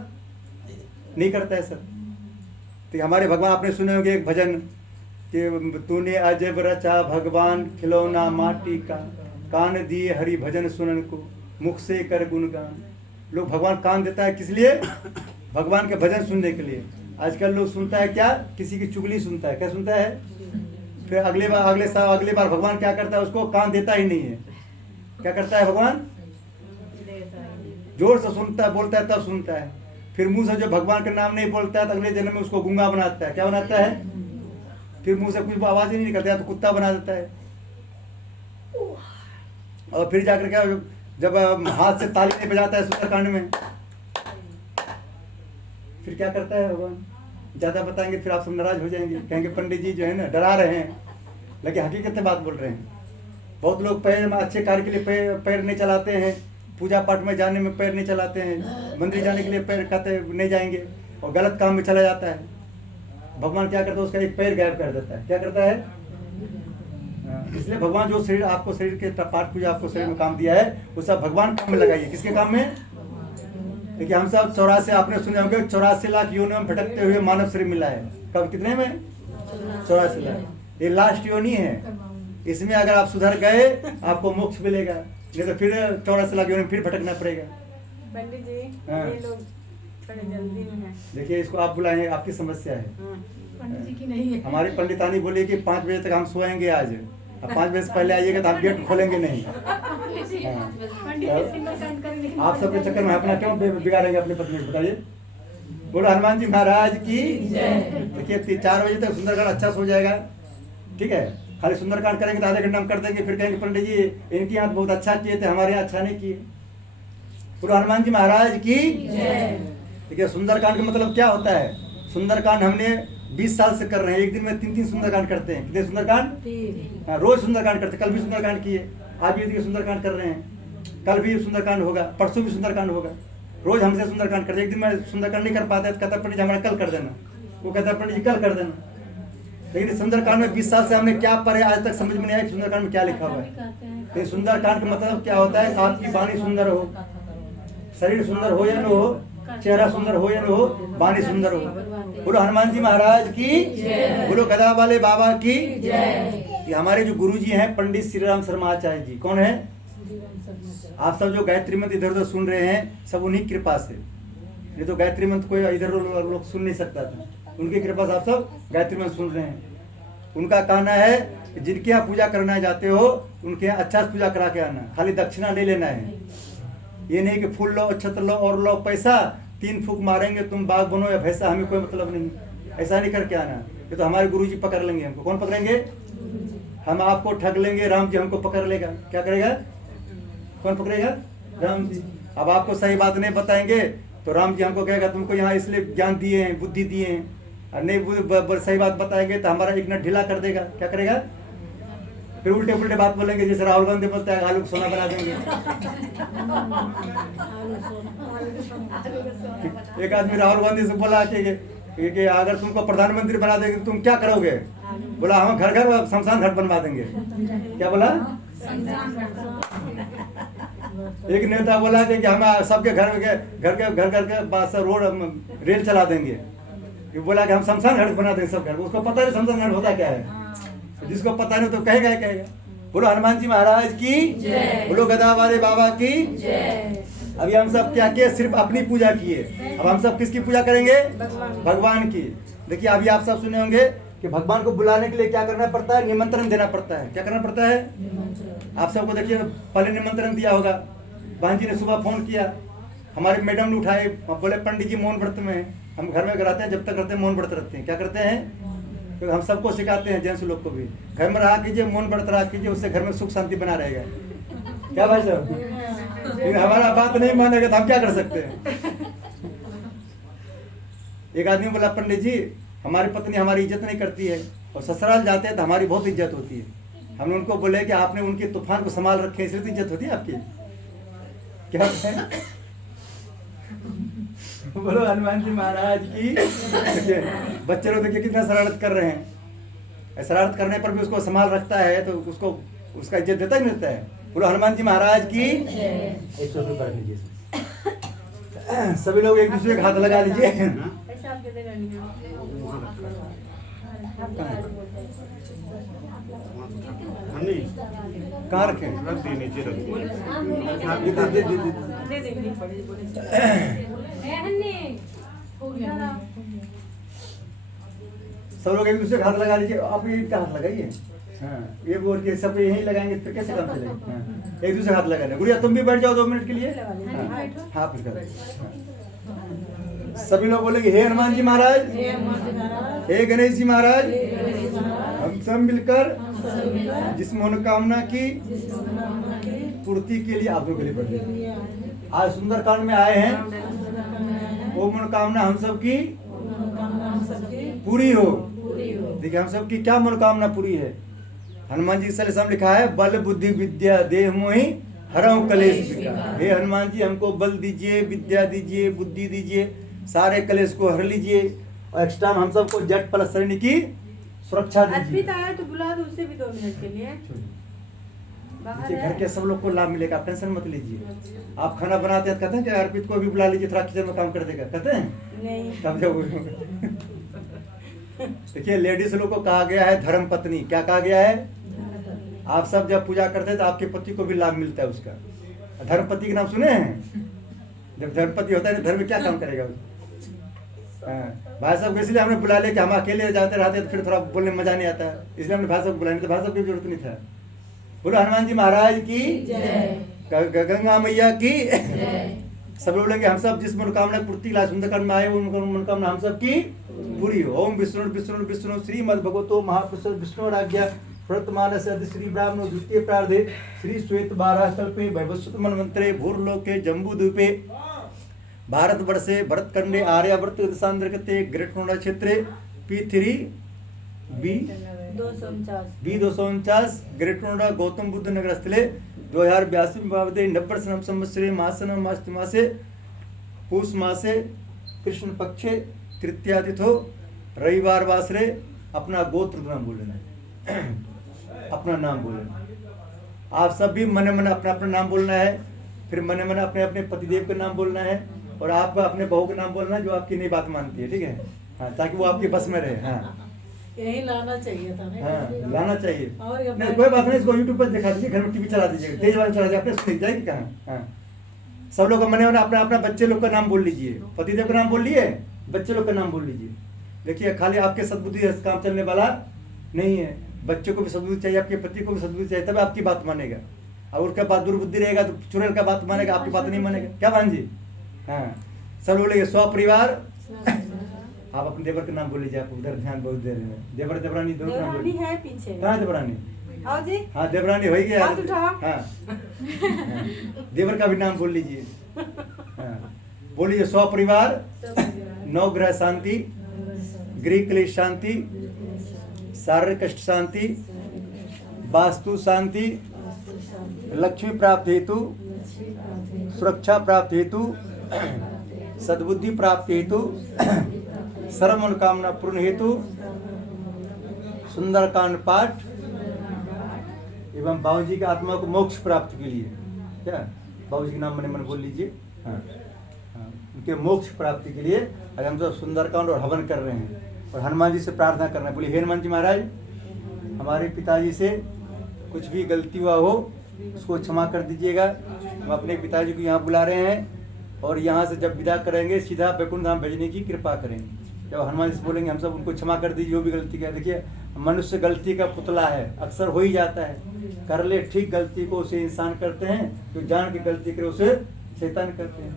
नहीं करता है सब। तो हमारे भगवान आपने सुने होंगे एक भजन कि तूने अजब रचा भगवान खिलौना माटी का, कान दिए हरि भजन सुनन को, मुख से कर गुणगान। लोग भगवान कान देता है किस लिए? भगवान के भजन सुनने के लिए। आजकल लोग सुनता है क्या? किसी की चुगली सुनता है। क्या सुनता है? फिर अगले बार भगवान क्या करता है? उसको कान देता ही नहीं है। क्या करता है भगवान? जोर से सुनता है, बोलता है तब सुनता है। फिर मुंह से जो भगवान का नाम नहीं बोलता है तो अगले जन्म में उसको गूंगा बनाता है। क्या बनाता है? फिर मुंह से कुछ आवाज ही नहीं निकलता है तो कुत्ता बना देता है। और फिर जाकर क्या, जब हाथ से ताली नहीं बजाता है सुंदरकांड में, फिर क्या करता है भगवान? ज्यादा बताएंगे फिर आप सब नाराज हो जाएंगे, कहेंगे पंडित जी जो है ना डरा रहे हैं, लेकिन हकीकत में बात बोल रहे हैं। बहुत लोग पैर में अच्छे कार्य के लिए पैर नहीं चलाते हैं, पूजा पाठ में जाने में पैर नहीं चलाते हैं, मंदिर जाने के लिए पैर कहते नहीं जाएंगे और गलत काम में चला जाता है। भगवान क्या करता है? उसका एक पैर गायब कर देता है। क्या करता है? इसलिए भगवान जो शरीर आपको, शरीर के पाठ पूजा आपको शरीर में काम दिया है वो सब भगवान काम में लगाइए। किसके काम में? देखिए हम सब 84, आपने सुने होंगे 84 लाख योनि में भटकते हुए मानव शरीर मिला है। कब? कितने में? 84 लाख। ये लास्ट योनि है। इसमें अगर आप सुधर गए आपको मोक्ष मिलेगा, नहीं तो फिर 84 लाख योनि फिर भटकना पड़ेगा। पंडित जी हाँ। ये लोग थोड़े जल्दी में हैं। देखिए इसको आप बुलाएं, आपकी समस्या है। पंडित जी की नहीं है। हमारी पंडितानी बोली कि 5 बजे तक हम सोएंगे आज। अब 5 बजे से पहले आइएगा तो आप गेट खोलेंगे नहीं। आप सबके चक्कर में अपना क्यों बिगाड़ेंगे अपनी पत्नी को? बताइए। बोलो हनुमान जी महाराज की। देखिए 4 बजे तक सुंदरकांड अच्छा सो जाएगा, ठीक है। खाली सुंदरकांड करेंगे तो आधे घंटे हम कर देंगे, फिर कहेंगे पंडित जी इनके यहाँ बहुत अच्छा किए थे, हमारे यहाँ अच्छा नहीं किए। बोलो हनुमान जी महाराज की। देखिए सुंदरकांड का मतलब क्या होता है? सुंदरकांड हमने 20 साल से कर रहे हैं, एक दिन में 3 सुंदरकांड करते हैं। कितने सुंदरकांड? हाँ, रोज सुंदरकांड करते हैं। कल भी सुंदरकांड किए, आज भी देखिए सुंदरकांड कर रहे हैं, कल भी सुंदरकांड होगा, परसों भी सुंदरकांड होगा। रोज हमसे सुंदरकांड करते। एक दिन में सुंदरकांड नहीं कर पाते तो कहता पंडित जी हमारा कल कर देना, वो कहता पंडित जी कल कर देना। लेकिन सुंदरकांड में 20 साल से हमने क्या पढ़े आज तक समझ में नहीं आया कि सुंदरकांड में क्या लिखा हुआ है। तो सुंदरकांड का मतलब क्या होता है? आपकी वाणी सुंदर हो, शरीर सुंदर हो या न हो, चेहरा सुंदर हो या न हो, वाणी सुंदर हो। बोलो हनुमान जी महाराज की। बोलो गदा वाले बाबा की। ये हमारे जो गुरु जी हैं पंडित श्री राम शर्मा आचार्य जी। कौन है? आप सब जो गायत्री मंत्र इधर उधर सुन रहे हैं सब उन्हीं कृपा से। नहीं तो गायत्री मंत्र कोई इधर लोग सुन नहीं सकता था, उनकी कृपा से आप सब गायत्री मंत्र सुन रहे हैं। उनका कहना है जिनके यहाँ पूजा करना जाते हो उनके यहाँ अच्छा से पूजा करा के आना, खाली दक्षिणा ले लेना है। ये नहीं कि फूल लो, छत्र लो और लो पैसा, 3 फूक मारेंगे तुम बाघ बनो या भैंसा, हमें कोई मतलब नहीं। ऐसा नहीं करके आना, ये तो हमारे गुरुजी पकड़ लेंगे हमको। कौन पकड़ेंगे? हम आपको ठग लेंगे, राम जी हमको पकड़ लेगा। क्या करेगा? कौन पकड़ेगा? राम जी। अब आपको सही बात नहीं बताएंगे तो राम जी हमको कहेगा तुमको यहाँ इसलिए ज्ञान दिए हैं, बुद्धि दिए हैं, और नहीं सही बात बताएंगे तो हमारा एक नट ढीला कर देगा। क्या करेगा? फिर उल्टे पुल्टे बात बोलेंगे, जैसे राहुल गांधी बोलता है आलू को सोना बना देंगे। एक आदमी राहुल गांधी से बोला कि अगर तुमको प्रधानमंत्री बना देंगे तो तुम क्या करोगे? बोला हम घर घर शमशान घाट बनवा देंगे। क्या बोला? एक नेता बोला कि हम सबके घर के पास रोड रेल चला देंगे। ये बोला कि हम शमशान घाट बना देंगे सब घर। उसको पता नहीं शमशान घाट होता क्या है। जिसको पता नहीं तो कहेगा ही कहेगा। बोलो हनुमान जी महाराज की जय, बोलो गदा वाले बाबा की जय। अभी हम सब क्या किए, सिर्फ अपनी पूजा किए। अब हम सब किसकी पूजा करेंगे, भगवान की। देखिए अभी आप सब सुने होंगे कि भगवान को बुलाने के लिए क्या करना पड़ता है, निमंत्रण देना पड़ता है। क्या करना पड़ता है, आप सबको देखिए पहले निमंत्रण दिया होगा। बहन जी ने सुबह फोन किया, हमारे मैडम ने उठाए, बोले पंडित जी मौन व्रत में हैं। हम घर में रहते हैं, जब तक रहते हैं मौन व्रत रखते हैं। क्या करते हैं, तो हम सबको सिखाते हैं, जेंट्स लोग को भी घर में रहा कीजिए, मौन व्रत रहा कीजिए, उससे घर में सुख शांति बना रहेगा। क्या भाई साहब, लेकिन हमारा बात नहीं मानेगा तो हम क्या कर सकते हैं। एक आदमी बोला पंडित जी हमारी पत्नी हमारी इज्जत नहीं करती है और ससुराल जाते हैं तो हमारी बहुत इज्जत होती है। हमने उनको बोले कि आपने उनके तूफान को संभाल रखे, इसलिए तो इज्जत होती है आपकी। क्या है? बोलो हनुमान जी महाराज की। बच्चे लोग देखिए कितना शरारत कर रहे हैं। शरारत करने पर भी उसको संभाल रखता है तो उसको उसका इज्जत देता ही मिलता है। बोलो हनुमान जी महाराज की। 100 रुपये कर लीजिए। सभी लोग एक दूसरे के हाथ लगा लीजिए। पैसा आप देते रहनी है। कहाँ रखे, रख दी नीचे रख दी। दे देंगे। सब लोग एक दूसरे के हाथ लगा लीजिए। आप भी इनका हाथ लगाइए। हाँ, ये बोल के सब यही लगाएंगे फिर कैसे काम चलेगा। हाँ, एक दूसरे हाथ लगा लें। गुड़िया तुम भी बैठ जाओ 2 मिनट के लिए। हाँ कुछ कर। सभी लोग बोलेंगे हे हनुमान जी महाराज, हे गणेश जी महाराज, हम सब मिलकर जिस मनोकामना की पूर्ति के लिए आप लोगों के लिए बैठे आज सुंदरकांड में आए हैं, वो मनोकामना हम सब की पूरी हो। देखिए हम सब की क्या मनोकामना पूरी है। हनुमान जी के सामने लिखा है बल बुद्धि विद्या देह मोहि हरऊ कलेश विकार। हे हनुमान जी हमको बल दीजिए, विद्या दीजिए, बुद्धि दीजिए, सारे कलेश को हर लीजिए और एक्स्ट्रा हम सबको जट प्लस श्रेणी की सुरक्षा दीजिए। अर्पित आया तो बुला दो उसे भी 2 मिनट के लिए। बाहर देखिए घर है। के सब लोग को लाभ मिलेगा, आप टेंशन मत लीजिए। आप खाना बनाते हैं कहते हैं कि अर्पित को भी बुला लीजिए, थोड़ा किचन में काम कर देगा, कहते हैं नहीं। तब जब देखिए लेडीज लोग को कहा गया है धर्म पत्नी। क्या कहा गया है, आप सब जब पूजा करते हैं तो आपके पति को भी लाभ मिलता है उसका। धर्मपति के नाम सुने हैं, जब धर्मपति होता है तो धर्म में क्या काम करेगा। भाई साहब इसलिए हमने बुला लिया कि हम अकेले जाते रहते तो फिर थोड़ा बोलने में मजा नहीं आता, इसलिए हमने भाई साहब को बुलाया, तो भाई साहब की जरूरत नहीं था। बोलो हनुमान जी महाराज की जय, गंगा मैया की सब लोग बोलेंगे हम सब जिस मनोकामना पूर्ति ला सुंदरकांड में आए वो मनोकामना हम सब की पूरी हो। ओम विष्णु विष्णु विष्णु श्रीमद् भगवतो महापुरुष विष्णु राज्ञा व्रतमानस श्री ब्राह्मणो द्वितीय प्रार्धे श्री श्वेत बारास्तल्पे वैवस्वत मनमंत्रे भूर्लोके जम्बूद्वीपे भारतवर्षे भरतखंडे आर्यावर्त देशांतर्गते ग्रेट नोएडा क्षेत्रे P3 B249 great Noida Gautam Buddh Nagar स्थले 2082 बावदे 90 संवत्सरे मासनम मासे पूष मासे कृष्ण पक्षे तृतीया तिथो रविवार वासरे अपना गोत्र नाम बोलना है। अपना नाम बोलना। आप सब भी मने मन अपना अपना नाम बोलना है, फिर मने मन अपने अपने पतिदेव का नाम बोलना है और आप अपने बहू का नाम बोलना है जो आपकी नई बात मानती है, ठीक है। हाँ, ताकि वो आपके बस में रहे। हाँ यही लाना चाहिए था नहीं? हाँ लाना चाहिए। और क्या नहीं कोई बात नहीं, इसको यूट्यूब पर दिखा दीजिए, घर में टीवी चला दीजिए, तेज वाला चला दीजिए, आपने सीख जाएगी कहाँ। हाँ सब लोग मने मन अपना अपना बच्चे लोग का नाम बोल लीजिए, पतिदेव का नाम बोल लिए, बच्चे लोग का नाम बोल लीजिए। देखिए खाली आपके सद्बुद्धि से काम चलने वाला नहीं है, बच्चे को भी सद्बुद्धि चाहिए, आपके पति को भी सद्बुद्धि चाहिए, तब आपकी बात मानेगा। और उसके बाद दुर्बुद्धि रहेगा तो चुड़ैल का बात मानेगा, आपकी बात नहीं मानेगा। क्या बहन जी। हाँ सब लोग बोलेंगे स्वपरिवार। आप अपने देवर का नाम बोल लीजिए, आप उधर ध्यान बहुत दे रहे हैं। देवर देवरानी दोनों का नाम देवरानी बोलिए। है पीछे। कहाँ देवरानी। आओ जी। हाँ देवरानी हो गया। हाथ उठाओ। हाँ देवर का भी नाम बोल लीजिए। हाँ बोलिए स्वपरिवार, नवग्रह शांति, गृह क्लेश शांति, शारीरिक कष्ट शांति, वास्तु शांति, लक्ष्मी प्राप्ति हेतु, सुरक्षा प्राप्ति हेतु, सद्बुद्धि प्राप्ति हेतु, सर्व मनोकामना पूर्ण हेतु, सुंदरकांड पाठ एवं बाबू जी की आत्मा को मोक्ष प्राप्त के लिए क्या बाबू जी के नाम मन बोल लीजिए। हाँ हाँ, उनके मोक्ष प्राप्ति के लिए आज हम सब सुंदरकांड और हवन कर रहे हैं और हनुमान जी से प्रार्थना कर रहे हैं। बोलिए हे हनुमान जी महाराज, हमारे पिताजी से कुछ भी गलती हुआ हो उसको क्षमा कर दीजिएगा। हम अपने पिताजी को यहाँ बुला रहे हैं और यहाँ से जब विदा करेंगे सीधा बैकुंठ धाम भेजने की कृपा करेंगे। जब हनुमान जी से बोलेंगे हम सब उनको क्षमा कर दीजिए जो भी गलती किया। देखिए मनुष्य गलती का पुतला है, अक्सर हो ही जाता है। कर ले ठीक गलती को उसे इंसान करते हैं, जो जान के गलती करे उसे शैतान करते हैं।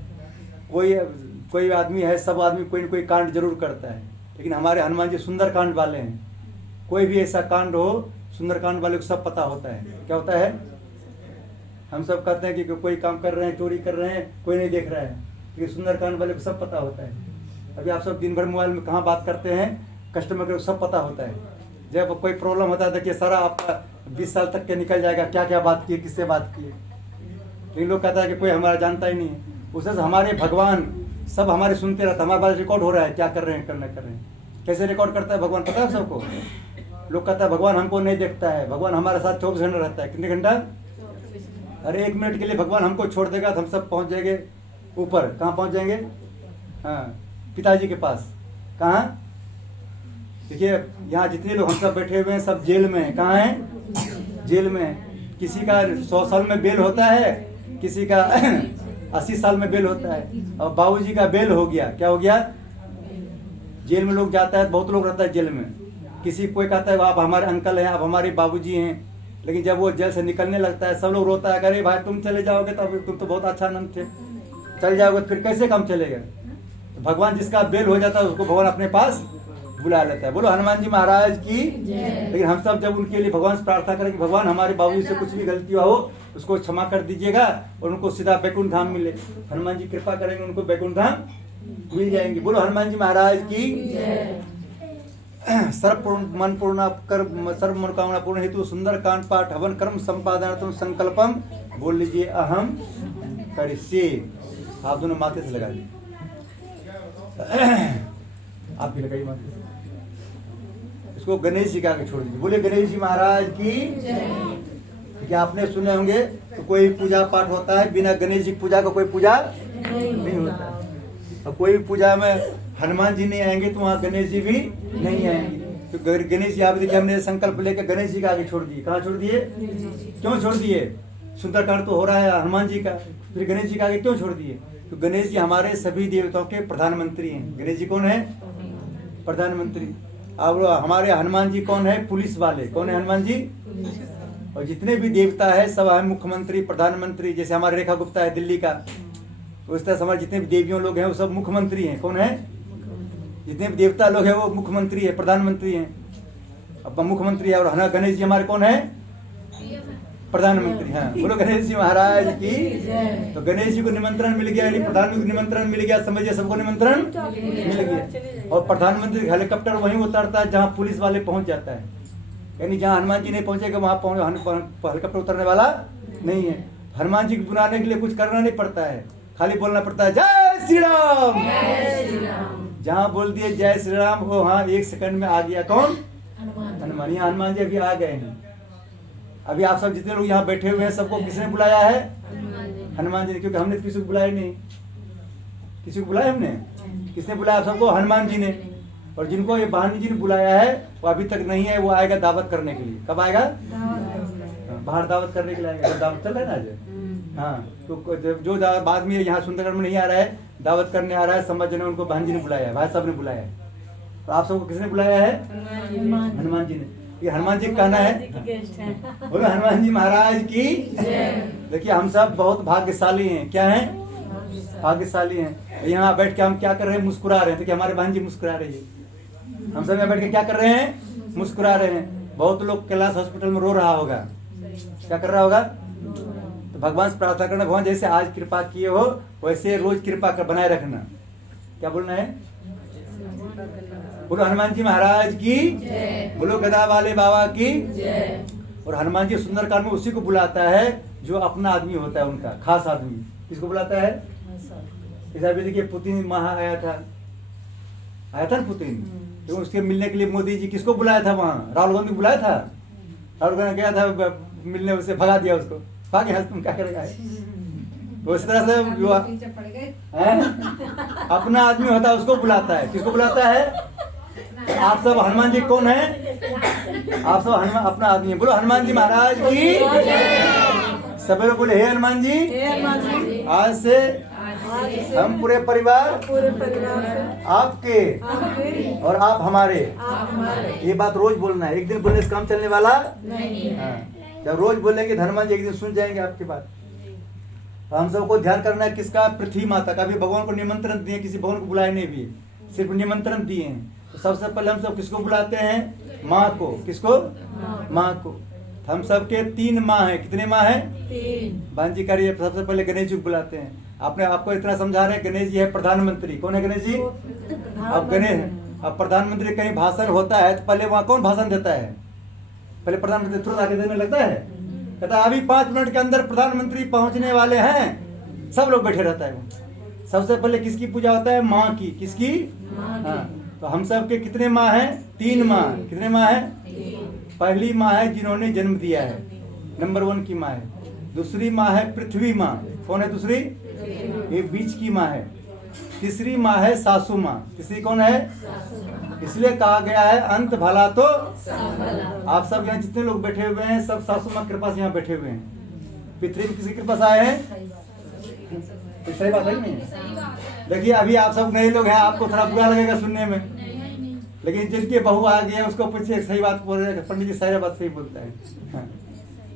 कोई आदमी है, सब आदमी कोई न कोई कांड जरूर करता है, लेकिन हमारे हनुमान जी सुंदर कांड वाले हैं। कोई भी ऐसा कांड हो सुंदर कांड वाले को सब पता होता है। क्या होता है? हम सब कहते हैं कि कोई काम कर रहे हैं, चोरी कर रहे हैं, कोई नहीं देख रहा है, लेकिन सुंदर कांड वाले को सब पता होता है। अभी आप सब दिन भर मोबाइल में कहाँ बात करते हैं, कस्टमर को सब पता होता है। जब कोई प्रॉब्लम होता है देखिए सारा आपका 20 साल तक के निकल जाएगा, क्या क्या बात की, किससे बात की। लेकिन लोग कहता है कि कोई हमारा जानता ही नहीं है। उससे हमारे भगवान सब हमारे सुनते रहते, हमारे पास रिकॉर्ड हो रहा है क्या कर रहे हैं, करना कर रहे हैं। कैसे रिकॉर्ड करता है भगवान पता है सबको? लोग कहता है भगवान हमको नहीं देखता है, भगवान हमारे साथ 24 घंटे रहता है। कितने घंटा? अरे 1 मिनट के लिए भगवान हमको छोड़ देगा तो हम सब पहुंच जाएंगे ऊपर। कहाँ पहुंच जाएंगे? हाँ, पिताजी के पास। कहाँ? देखिए यहाँ जितने लोग हम सब बैठे हुए हैं सब जेल में हैं। कहाँ हैं? जेल में हैं। किसी का 100 साल में बेल होता है, किसी का 80 साल में बेल होता है। और बाबूजी का बेल हो गया। क्या हो गया? जेल में लोग जाता है, बहुत लोग रहता है जेल में। किसी कोई कहता है आप हमारे अंकल हैं, आप हमारे बाबूजी हैं, लेकिन जब वो जेल से निकलने लगता है सब लोग रोता है, अरे भाई तुम चले जाओगे तो तुम तो बहुत अच्छा आनंद थे, चल जाओगे फिर कैसे काम चलेगा। तो भगवान जिसका बेल हो जाता है उसको भगवान अपने पास बुला लेता है। बोलो हनुमान जी महाराज की। लेकिन हम सब जब उनके लिए भगवान से प्रार्थना करें कि भगवान हमारे बाबूजी से कुछ भी गलती हुआ हो उसको क्षमा कर दीजिएगा और उनको सीधा बैकुंठ धाम मिले, हनुमान जी कृपा करेंगे उनको बैकुंठ धाम मिल जाएंगे। बोलो हनुमान जी महाराज की। सर्व मन पूर्ण कर, सर्व मनोकामना पूर्ण हेतु सुंदर कांड पाठ हवन कर्म संपादनार्थम संकल्पम बोल लीजिए अहम करिष्ये। आप दोनों माथे से लगा लीजिए, आप भी लगाइए माथे से। इसको गणेश जी का आगे छोड़ दीजिए। बोले गणेश जी महाराज की। क्या आपने सुने होंगे तो कोई पूजा पाठ होता है बिना गणेश जी पूजा का कोई पूजा नहीं होता है। और कोई पूजा में हनुमान जी नहीं आएंगे तो वहाँ गणेश जी भी नहीं आएंगे। तो गणेश जी आप देखिए हमने संकल्प लेकर गणेश जी का आगे छोड़ दिए। कहाँ छोड़ दिए? क्यों छोड़ दिए? सुंदरकांड तो हो रहा है हनुमान जी का, फिर गणेश जी का आगे क्यों छोड़ दिए? तो गणेश जी हमारे सभी देवताओं के प्रधानमंत्री हैं। गणेश जी कौन है? प्रधानमंत्री। अब हमारे हनुमान जी कौन है? पुलिस वाले। कौन है हनुमान जी? और जितने भी देवता है सब है मुख्यमंत्री, प्रधानमंत्री। जैसे हमारे रेखा गुप्ता है दिल्ली का, तो इस तरह हमारे जितने भी देवियों लोग हैं वो सब मुख्यमंत्री हैं। कौन है? जितने भी देवता लोग हैं वो मुख्यमंत्री है, प्रधानमंत्री हैं। अब मुख्यमंत्री है। और गणेश जी हमारे कौन है? प्रधानमंत्री। हाँ, बोलो गणेश जी महाराज की। तो गणेश जी को निमंत्रण मिल गया, यानी प्रधानमंत्री को निमंत्रण मिल गया, समझिए सबको निमंत्रण मिल गया। और प्रधानमंत्री हेलीकॉप्टर वहीं उतरता है जहाँ पुलिस वाले पहुंच जाता है, यानी जहाँ हनुमान जी नहीं पहुंचेगा वहाँ हेलीकॉप्टर उतरने वाला नहीं है। हनुमान जी को बुलाने के लिए कुछ करना नहीं पड़ता है, खाली बोलना पड़ता है जय श्री राम। जहाँ बोल दिए जय श्री राम वो हाँ 1 सेकंड में आ गया। कौन? हनुमान। यहाँ हनुमान जी अभी आ गए हैं। अभी आप सब जितने लोग यहाँ बैठे हुए हैं सबको किसने बुलाया है? हनुमान जी ने। क्योंकि हमने किसी को बुलाया नहीं। किसी को बुलाया हमने? किसने बुलाया सबको? हनुमान जी ने। और जिनको ये बहानी जी ने बुलाया है वो अभी तक नहीं है, वो आएगा दावत करने के लिए। कब आएगा? बाहर दावत करने के लिए आएगा। दावत चल रहा है ना आज। हाँ, तो जो बाद में यहाँ सुंदरगढ़ में नहीं आ रहा है, दावत करने आ रहा है, समझ ने उनको बहन जी ने बुलाया है, भाई साहब ने बुलाया है। तो आप सबको किसने बुलाया है? हनुमान जी ने। ये हनुमान जी का कहना है। बोलो हनुमान जी महाराज की। देखिए हम सब बहुत भाग्यशाली हैं। क्या हैं? भाग्यशाली हैं। यहाँ बैठ के हम क्या कर रहे हैं? मुस्कुरा रहे हैं। देखिए हमारे बहन जी मुस्कुरा रही है। हम सब यहाँ बैठ के क्या कर रहे हैं? मुस्कुरा रहे हैं। बहुत लोग कैलाश हॉस्पिटल में रो रहा होगा। क्या कर रहा होगा? तो भगवान से प्रार्थना करना, भगवान जैसे आज कृपा किए हो वैसे रोज कृपा कर बनाए रखना। क्या बोलना है? बोलो हनुमान जी महाराज की। बोलो गदा वाले बाबा की। और हनुमान जी सुंदरकांड में उसी को बुलाता है जो अपना आदमी होता है, उनका खास आदमी। किसको बुलाता है? देखिए पुतिन वहां आया था ना पुतिन, तो उसके मिलने के लिए मोदी जी किसको बुलाया था? वहाँ राहुल गांधी बुलाया था। राहुल गांधी गया था मिलने, उससे भगा दिया उसको। भागे तुम क्या करेगा। तो इस तरह से जो है अपना आदमी होता है उसको बुलाता है। किसको बुलाता है? आप सब हनुमान जी कौन है? आप सब हनुमान अपना आदमी है। बोलो हनुमान जी महाराज की। सब लोग बोले हे हनुमान जी, आज से हम पूरे परिवार आपके और आप हमारे। ये बात रोज बोलना है, एक दिन बोलने से काम चलने वाला हाँ। जब रोज बोलेंगे हनुमान जी एक दिन सुन जाएंगे आपकी बात। तो हम सबको ध्यान करना है किसका? पृथ्वी माता का। भी भगवान को निमंत्रण दिए, किसी भगवान को बुलाए नहीं, भी सिर्फ निमंत्रण दिए हैं। तो सबसे पहले हम सब किसको बुलाते हैं? माँ को। किसको? माँ को। हम सबके 3 माँ है। कितने माँ है? 3। भांजी करिए। सबसे पहले गणेश जी को बुलाते हैं। आपने आपको इतना समझा रहे हैं, गणेश जी है प्रधानमंत्री। कौन है गणेश जी? अब प्रधानमंत्री कहीं भाषण होता है तो पहले वहाँ कौन भाषण देता है? पहले प्रधानमंत्री तुरंत आगे देने लगता है, कहता है अभी 5 मिनट के अंदर प्रधानमंत्री पहुंचने वाले हैं। सब लोग बैठे रहता है। सबसे पहले किसकी पूजा होता है? माँ की। किसकी? हाँ। तो हम सब के कितने माँ हैं? 3 माँ। कितने माँ है? पहली माँ है जिन्होंने जन्म दिया है, नंबर 1 की माँ है। दूसरी माँ है पृथ्वी माँ। कौन है दूसरी? ये बीच की माँ है। तीसरी माँ है सासू माँ। तीसरी कौन है? इसलिए कहा गया है अंत भला तो। आप सब यहाँ जितने लोग बैठे हुए हैं सब सासू माँ कृपा से यहाँ बैठे हुए हैं। पृथ्वी में किसकी कृपा से आए हैं? तो सही बात है नहीं? देखिए अभी आप सब नए लोग हैं, आपको थोड़ा बुरा लगेगा सुनने में, लेकिन जिनके बहू आ गए उसको पूछिए सही बात बोल रहे हैं। पंडित जी सारी बात सही बोलता है। हाँ।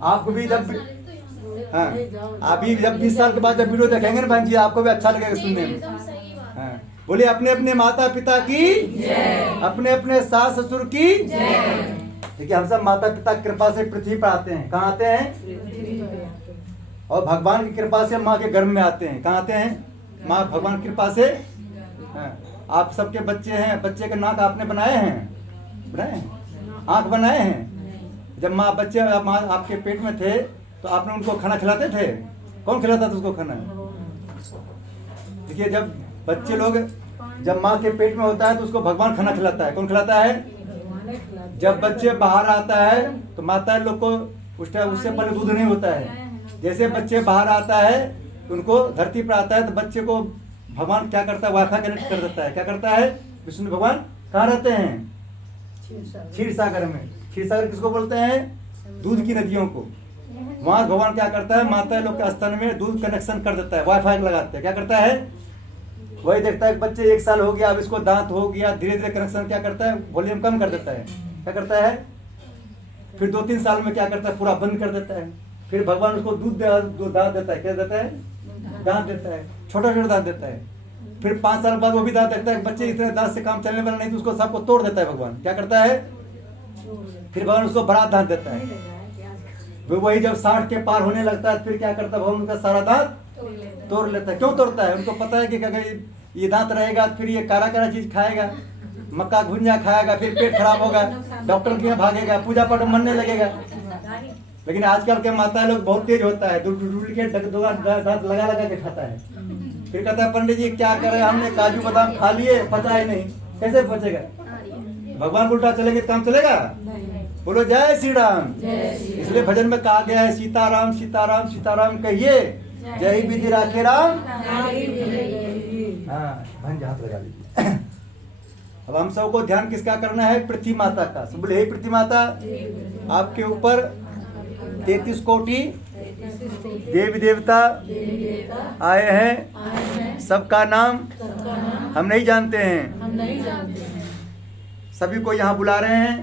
आपको भी जब हाँ अभी जब 20 साल के बाद जब वीडियो देखेंगे ना बहन जी, आपको भी अच्छा लगेगा सुनने में। हाँ। बोलिए अपने अपने माता पिता की, अपने अपने सास ससुर की। देखिए हम सब माता पिता की कृपा से पृथ्वी पर आते हैं। कहाँ आते हैं? और भगवान की कृपा से माँ के गर्भ में आते हैं। कहाँ आते हैं? माँ भगवान की कृपा से। हाँ। आप सबके बच्चे हैं, बच्चे का नाक आपने बनाए हैं? बनाए हैं? आँख बनाए हैं? जब माँ बच्चे माँ आपके पेट में थे तो आपने उनको खाना खिलाते थे? कौन खिलाता था उसको खाना? देखिए जब बच्चे लोग जब माँ के पेट में होता है तो उसको भगवान खाना खिलाता है। कौन खिलाता है? जब बच्चे बाहर आता है तो माता लोग को उससे पहले दूध नहीं होता है। जैसे बच्चे बाहर आता है तो उनको धरती पर आता है तो बच्चे को भगवान क्या करता है? वाईफाई कनेक्ट कर देता है। क्या करता है? विष्णु भगवान कहाँ रहते हैं? क्षीर सागर में। क्षीर सागर किसको बोलते हैं? दूध की नदियों को। वहां भगवान क्या करता है? माता लोग के स्तन में दूध कनेक्शन कर देता है, वाईफाई लगाते हैं। क्या करता है? वही देखता है बच्चे 1 साल हो गया, अब इसको दांत हो गया, धीरे धीरे कनेक्शन क्या करता है? वॉल्यूम कम कर देता है। क्या करता है? फिर 2-3 साल में क्या करता है? पूरा बंद कर देता है। फिर भगवान उसको दूध दांत देता है। क्या देता है? दांत देता है, छोटा छोटा दांत देता है। फिर 5 साल बाद वो भी दांत देखता है, बच्चे इतने दांत से काम चलने वाला नहीं, तो उसको सबको तोड़ देता है भगवान। क्या करता है? फिर भगवान उसको बड़ा दांत देता है। वही जब 60 के पार होने लगता है फिर क्या करता है? भगवान उनका सारा दांत तोड़ लेता है। क्यों तोड़ता है? उनको पता है कि अगर ये दांत रहेगा फिर ये कारा कारा चीज खाएगा, मक्का भुंजा खाएगा, फिर पेट खराब होगा, डॉक्टर के यहाँ भागेगा, पूजा पाठ मनने लगेगा। लेकिन आजकल के माता लोग बहुत तेज होता है, दूर के दांत लगा लगा के खाता है। फिर कहता है पंडित जी क्या करे, हमने काजू बादाम खा लिए, पचा ही नहीं। कैसे पचेगा? भगवान उल्टा चलेंगे काम चलेगा? बोलो जय श्री राम। इसलिए भजन में कहा गया है सीताराम सीताराम सीताराम कहिए, जय विधि राखे राम। हाँ भंज हाथ लगा लीजिए। अब हम सबको ध्यान किसका करना है? पृथ्वी माता का। सब बोले हे पृथ्वी माता, आपके ऊपर 33 कोटि देवी देवता आए हैं। सबका नाम हम नहीं जानते हैं। सभी को यहाँ बुला रहे हैं।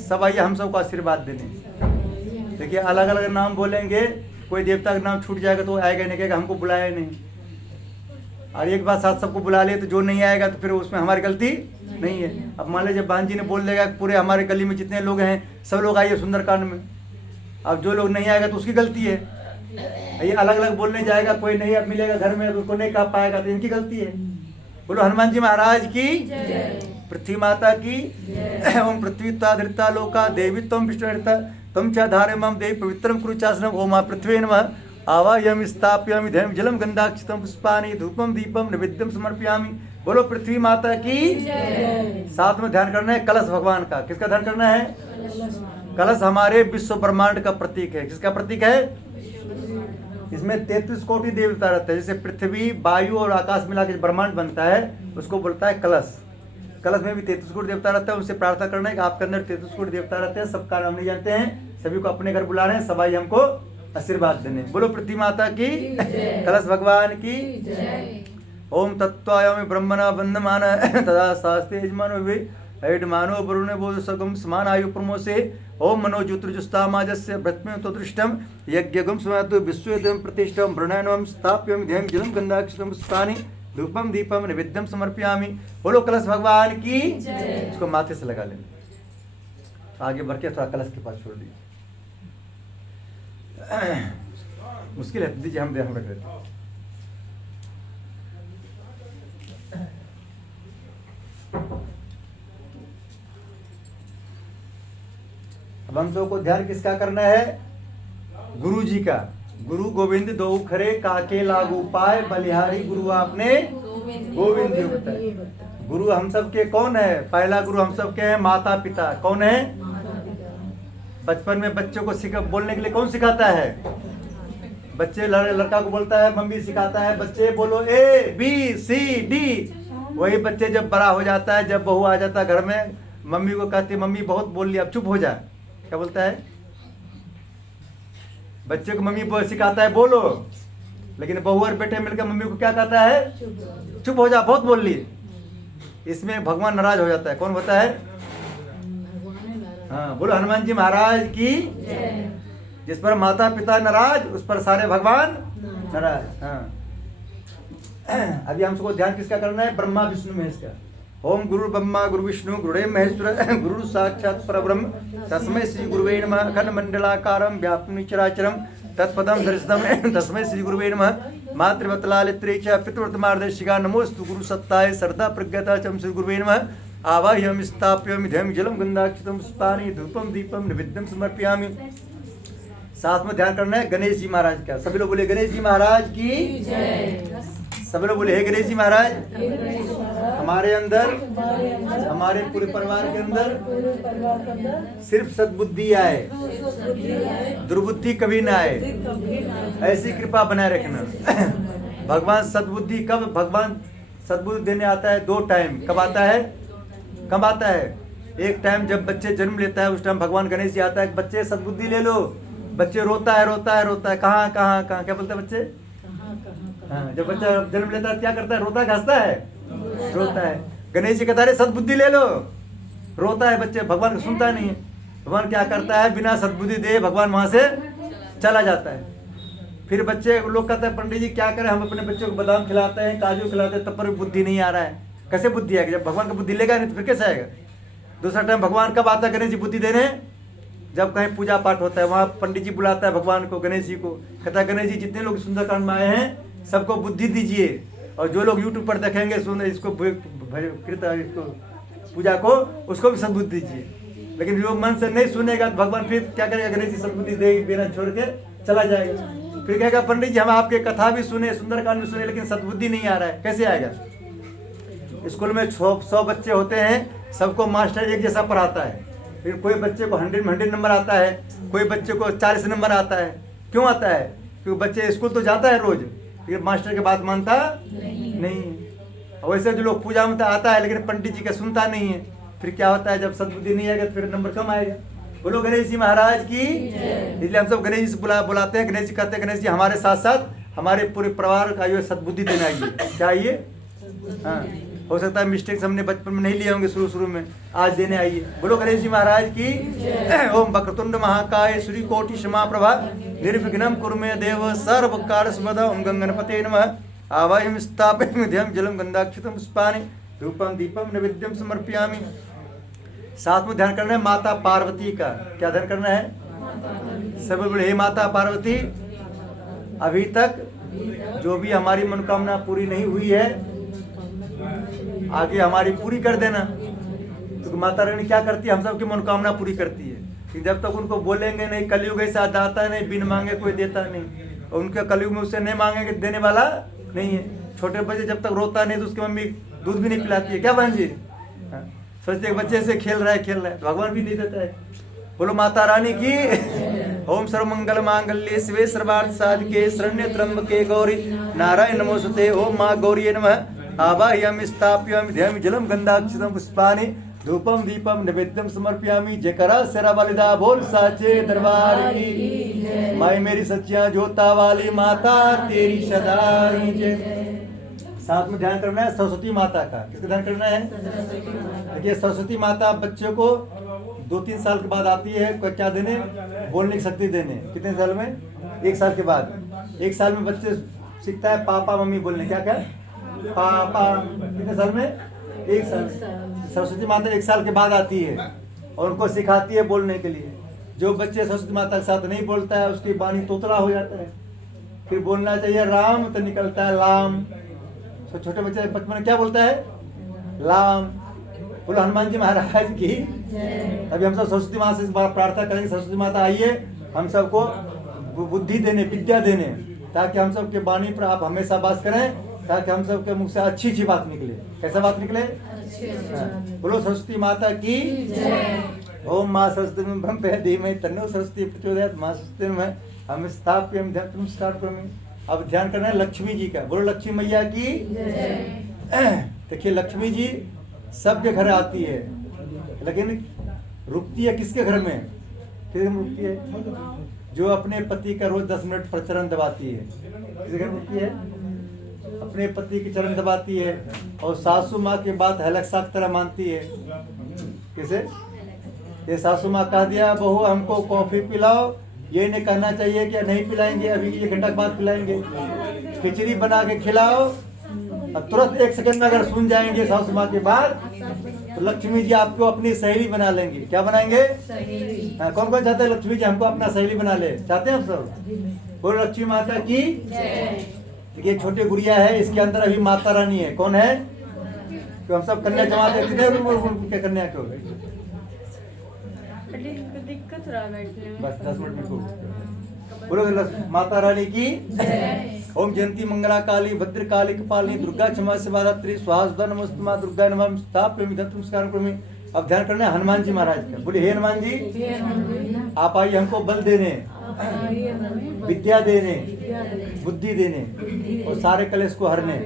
सब आइए हम सबको आशीर्वाद देने। देखिए अलग अलग नाम बोलेंगे, कोई देवता का नाम छूट जाएगा तो आएगा नहीं, कहेगा हमको बुलाया नहीं। और एक बात साथ सबको बुला ले तो जो नहीं आएगा तो फिर उसमें हमारी गलती नहीं है। अब मान लीजिए बहन जी ने बोल देगा पूरे हमारे गली में जितने लोग हैं सब लोग आइए सुंदरकांड में, अब जो लोग नहीं आएगा तो उसकी गलती है। ये अलग अलग बोलने जाएगा, कोई नहीं अब मिलेगा घर में तो उसको नहीं कह पाएगा तो इनकी गलती है। बोलो हनुमान जी महाराज की, पृथ्वी माता की। ओम पृथ्वी धृता लोका देवी तम विष्णु तम च धारे मम देवी पवित्रम कुरु चासनम ओमा पृथ्वी नमः आवाहयामि स्थापयामि धैर्य जलम गंधाक्षितम पुष्पानि धूपम दीपम नैवेद्यम समर्पयामि। बोलो पृथ्वी माता की। साथ में ध्यान करना है कलश भगवान का। किसका ध्यान करना है? कलश हमारे विश्व ब्रह्मांड का प्रतीक है। किसका प्रतीक है? इसमें 33 कोटि देवता रहते हैं। जैसे पृथ्वी, वायु और आकाश मिला के ब्रह्मांड बनता है, उसको बोलता है कलश। कलश में भी 33 कोटि देवता रहता है। उनसे प्रार्थना करना है कि आपके अंदर 33 कोटि देवता रहते हैं, सबका नाम नहीं जानते हैं, सभी को अपने घर बुला रहे हैं, सबाई हमको आशीर्वाद देने। बोलो पृथ्वी माता की, कलश भगवान की। ओम तत्वायामि ब्रह्मणा बंधमान तदा शास्त्रे यजमानो वे ऐडमानो वरुणे बोध सगम समान आयु प्रमोसे। ओम मनो ज्योतिर्जुस्तामाजस्य भृत्मे तो दृष्टम यज्ञगम समातो विश्वेदम प्रतिष्ठम प्रणयनम स्थाप्यम ध्यम जलम गंधाक्षतम पुष्पानि धूपम दीपम नैवेद्यम समर्पयामि। बोलो कलश भगवान की। इसको माथे से लगा लेना, आगे बढ़ के थोड़ा कलश के पास छोड़ दीजिए। मुश्किल है, दीजिए हम रख लेते हैं। अब हम सबको ध्यान किसका करना है? गुरु जी का। गुरु गोविंद दो खरे काके लागू पाए, बलिहारी गुरु आपने गोविंद जी बताए। गुरु हम सब के कौन है? पहला गुरु हम सब के हैं माता पिता। कौन है? बचपन में बच्चों को बोलने के लिए कौन सिखाता है? बच्चे लड़का को बोलता है मम्मी सिखाता है, बच्चे बोलो ABCD। वही बच्चे जब बड़ा हो जाता है, जब बहू आ जाता है घर में, मम्मी को कहती है मम्मी बहुत बोल लिया, अब चुप हो जा। क्या बोलता है? बच्चे को मम्मी सिखाता है बोलो, लेकिन बहू और बेटे मिलकर मम्मी को क्या कहता है? चुप हो जा, बहुत बोल ली। इसमें भगवान नाराज हो जाता है। कौन होता है? हाँ, बोलो हनुमान जी महाराज की। जिस पर माता पिता नाराज, उस पर सारे भगवान नाराज। हाँ, अभी हम सबको ध्यान किसका करना है? ब्रह्मा विष्णु महेश का। ओम गुरु ब्रह्मा गुरु विष्णु गुरुदेव महेश्वर गुरु साक्षात परब्रह्म तस्मै श्री गुरुवे नमः। अखंड मंडलाकारं व्याप्तं चराचरं तत्पदं दर्शितं तस्मै श्री गुरुवे नमः। मातृवत्लालित्रे च पितृव्रतमार्गदर्शिका नमोस्तु गुरु सत्ताय सरदा प्रज्ञता च श्री गुरुवे नमः। आवाह्यं स्थाप्यं ध्यं जलं गंधाक्षतं पुष्पानि धूपं दीपं नैवेद्यं समर्पयामि। साथ में ध्यान करना है गणेश जी महाराज का। सभी लोग बोले गणेश जी महाराज की। सभी लोग बोले हे गणेश जी महाराज। हमारे अंदर, हमारे पूरे परिवार के अंदर सिर्फ सद्बुद्धि आए, दुर्बुद्धि कभी ना आए, ऐसी कृपा बनाए रखना। भगवान सद्बुद्धि भगवान सद्बुद्धि देने आता है 2 टाइम। कब आता है? कब आता है? एक टाइम जब बच्चे जन्म लेता है, उस टाइम भगवान गणेश जी आता है, बच्चे सद्बुद्धि ले लो। बच्चे रोता है रोता है रोता है, कहाँ कहाँ कहाँ, क्या बोलते हैं बच्चे? हाँ, जब बच्चा जन्म लेता है क्या करता है? रोता घासता है, रोता है। गणेश जी कहता है सद्बुद्धि ले लो, रोता है बच्चे, भगवान को सुनता नहीं है। भगवान क्या करता है? बिना सद्बुद्धि दे भगवान वहां से चला जाता है। फिर बच्चे लोग कहते हैं पंडित जी क्या करें, हम अपने बच्चों को बादाम खिलाते हैं, काजू खिलाते हैं, तब पर भी बुद्धि नहीं आ रहा है। कैसे बुद्धि आएगी? जब भगवान का बुद्धि लेगा नहीं तो फिर कैसे आएगा? दूसरा टाइम भगवान कब आता है गणेश जी बुद्धि देने? जब कहीं पूजा पाठ होता है, वहाँ पंडित जी बुलाता है भगवान को, गणेश जी को, कहता है गणेश जी जितने लोग सुंदरकांड में आए हैं सबको बुद्धि दीजिए, और जो लोग यूट्यूब पर देखेंगे सुन इसको पूजा को, उसको भी सद्बुद्धि दीजिए। लेकिन जो मन से नहीं सुनेगा तो भगवान फिर क्या करेगा? गणेश जी सद्बुद्धि देना छोड़ के चला जाएगा। फिर कहेगा पंडित जी हम आपके कथा भी सुने, सुंदरकांड भी सुने, लेकिन सद्बुद्धि नहीं आ रहा है। कैसे आएगा? स्कूल में 100 बच्चे होते हैं, सबको मास्टर एक जैसा पढ़ाता है। फिर कोई बच्चे को 100 नंबर आता है, कोई बच्चे को 40 नंबर आता है। क्यों आता है? क्योंकि बच्चे स्कूल तो जाता है रोज, फिर मास्टर की बात मानता नहीं। वैसे जो लोग पूजा में आता है लेकिन पंडित जी का सुनता नहीं है, फिर क्या होता है? जब सद्बुद्धि नहीं आएगा तो फिर नंबर कम आएगा। बोलो गणेश जी महाराज की। इसलिए हम सब गणेश जी से बुलाते हैं। गणेश जी कहते हैं गणेश जी हमारे साथ साथ हमारे पूरे परिवार का ये सद्बुद्धि देना आइए। क्या आइए? हाँ, हो सकता है मिस्टेक्स हमने बचपन में नहीं लिए होंगे शुरू में, आज देने आइए। बोलो गणेश जी महाराज की। ओम वक्रतुंड महाकाय सूर्य कोटि समाप्रभा निर्विघ्नं कुरु मे देव सर्व कार्य सर्वदा। ओम गंगणपते नमः। आवाह्यं स्थापयामि ध्यं जलं गंधाक्षतं पुष्पानि धूपं दीपं नैवेद्यं समर्पयामि। साथ में ध्यान करना है माता पार्वती का। क्या ध्यान करना है? सब बोले हे माता पार्वती, अभी तक जो भी हमारी मनोकामना पूरी नहीं हुई है, आगे हमारी पूरी कर देना। तो माता रानी क्या करती है? हम सबकी मनोकामना पूरी करती है। कि जब तक उनको बोलेंगे नहीं, कलयुग ऐसा आता नहीं, बिन मांगे कोई देता नहीं, और उनके कलयुग में उससे नहीं मांगेंगे देने वाला नहीं है। छोटे बच्चे जब तक रोता नहीं तो उसकी मम्मी दूध भी नहीं पिलाती है। क्या बहन जी? सोचते बच्चे से खेल रहा है तो भगवान भी नहीं देता है। बोलो माता रानी की। ओम सर्वमंगल मांगल्ये शिवे सर्वार्थ साधिके शरण्ये त्र्यंबके गौरी नारायण नमोस्तुते। ओम मां गौरी नमः। आवाहयामि स्थापयामि ध्यायामि जलम गंधाक्षतम पुष्पाणि धूपम दीपम नैवेद्यम समर्पयामि। जयकारा शेरा वालिदा बोल साचे दरबार की। माई मेरी सच्चियां जोता वाली माता तेरी सदाई जय। साथ में ध्यान करना है सरस्वती माता का। किसका ध्यान करना है? देखिए सरस्वती माता बच्चों को 2-3 साल के बाद आती है। क्या देने? बोलने की शक्ति देने। कितने साल में? 1 साल के बाद। 1 साल में बच्चे सीखता है पापा मम्मी बोलने। क्या क्या? पापा। कितने साल में? 1 साल। सरस्वती माता 1 साल के बाद आती है और उनको सिखाती है बोलने के लिए। जो बच्चे सरस्वती माता के साथ नहीं बोलता है उसकी वाणी तोतला हो जाता है। फिर बोलना चाहिए राम तो निकलता है लाम। तो छोटे बच्चे बचपन में क्या बोलता है? लाम। बोलो हनुमान जी महाराज की। अभी हम सब सरस्वती माता से प्रार्थना करेंगे, सरस्वती माता आइए हम सबको बुद्धि देने, विद्या देने, ताकि हम सब के वाणी पर आप हमेशा वास करें, ताकि हम सब के मुख से अच्छी अच्छी बात निकले। कैसा बात निकले? बोलो सरस्वती माता की। ओम मां सरस्वती ब्रह्म धीमहि तन्नो सरस्वती प्रचोदयात्। मां सरस्वती में हम स्थाप्यम ध्यान स्टार्ट करेंगे। अब ध्यान करना है लक्ष्मी जी का। बोलो लक्ष्मी मैया की। देखिए लक्ष्मी जी सबके घर आती है, लेकिन रुकती है किसके घर में? किसके घर में रुकती है? जो अपने पति का रोज 10 मिनट पर चरण दबाती है। किसके घर में रुकती है? अपने पति के चरण दबाती है और सासू माँ की बात हलकसा की तरह मानती है। किसे? ये सासू माँ कह दिया बहू हमको कॉफी पिलाओ, ये नहीं कहना चाहिए कि नहीं पिलाएंगे, अभी 1 घंटा के बाद पिलाएंगे। खिचड़ी बना के खिलाओ, अब तुरंत 1 सेकंड में अगर सुन जाएंगे सासू माँ की बात तो लक्ष्मी जी आपको अपनी सहेली बना लेंगे। क्या बनाएंगे? कौन कौन चाहते हैं लक्ष्मी जी हमको अपना सहेली बना ले? चाहते हैं आप सब? बोलो लक्ष्मी माता की। ये छोटे गुड़िया है, इसके अंदर अभी माता रानी है। कौन है? तो हम सब कन्या जमाते कितने कन्या के हो गए? दिक्कत हो रहा है बैठने में। बस 10 मिनट में बोलो माता रानी की। ओम जयंती मंगला काली भद्र काली कपालिनी दुर्गा क्षमा शिवरात्रि स्वाहा नमस्ते मां दुर्गा नमः स्थाप्यामि नमस्कार करोमि। अब ध्यान करना है हनुमान जी महाराज का। बोलिए हे हनुमान जी आप आइए हमको बल देने, विद्या देने, बुद्धि देने और सारे कलेश को हरने।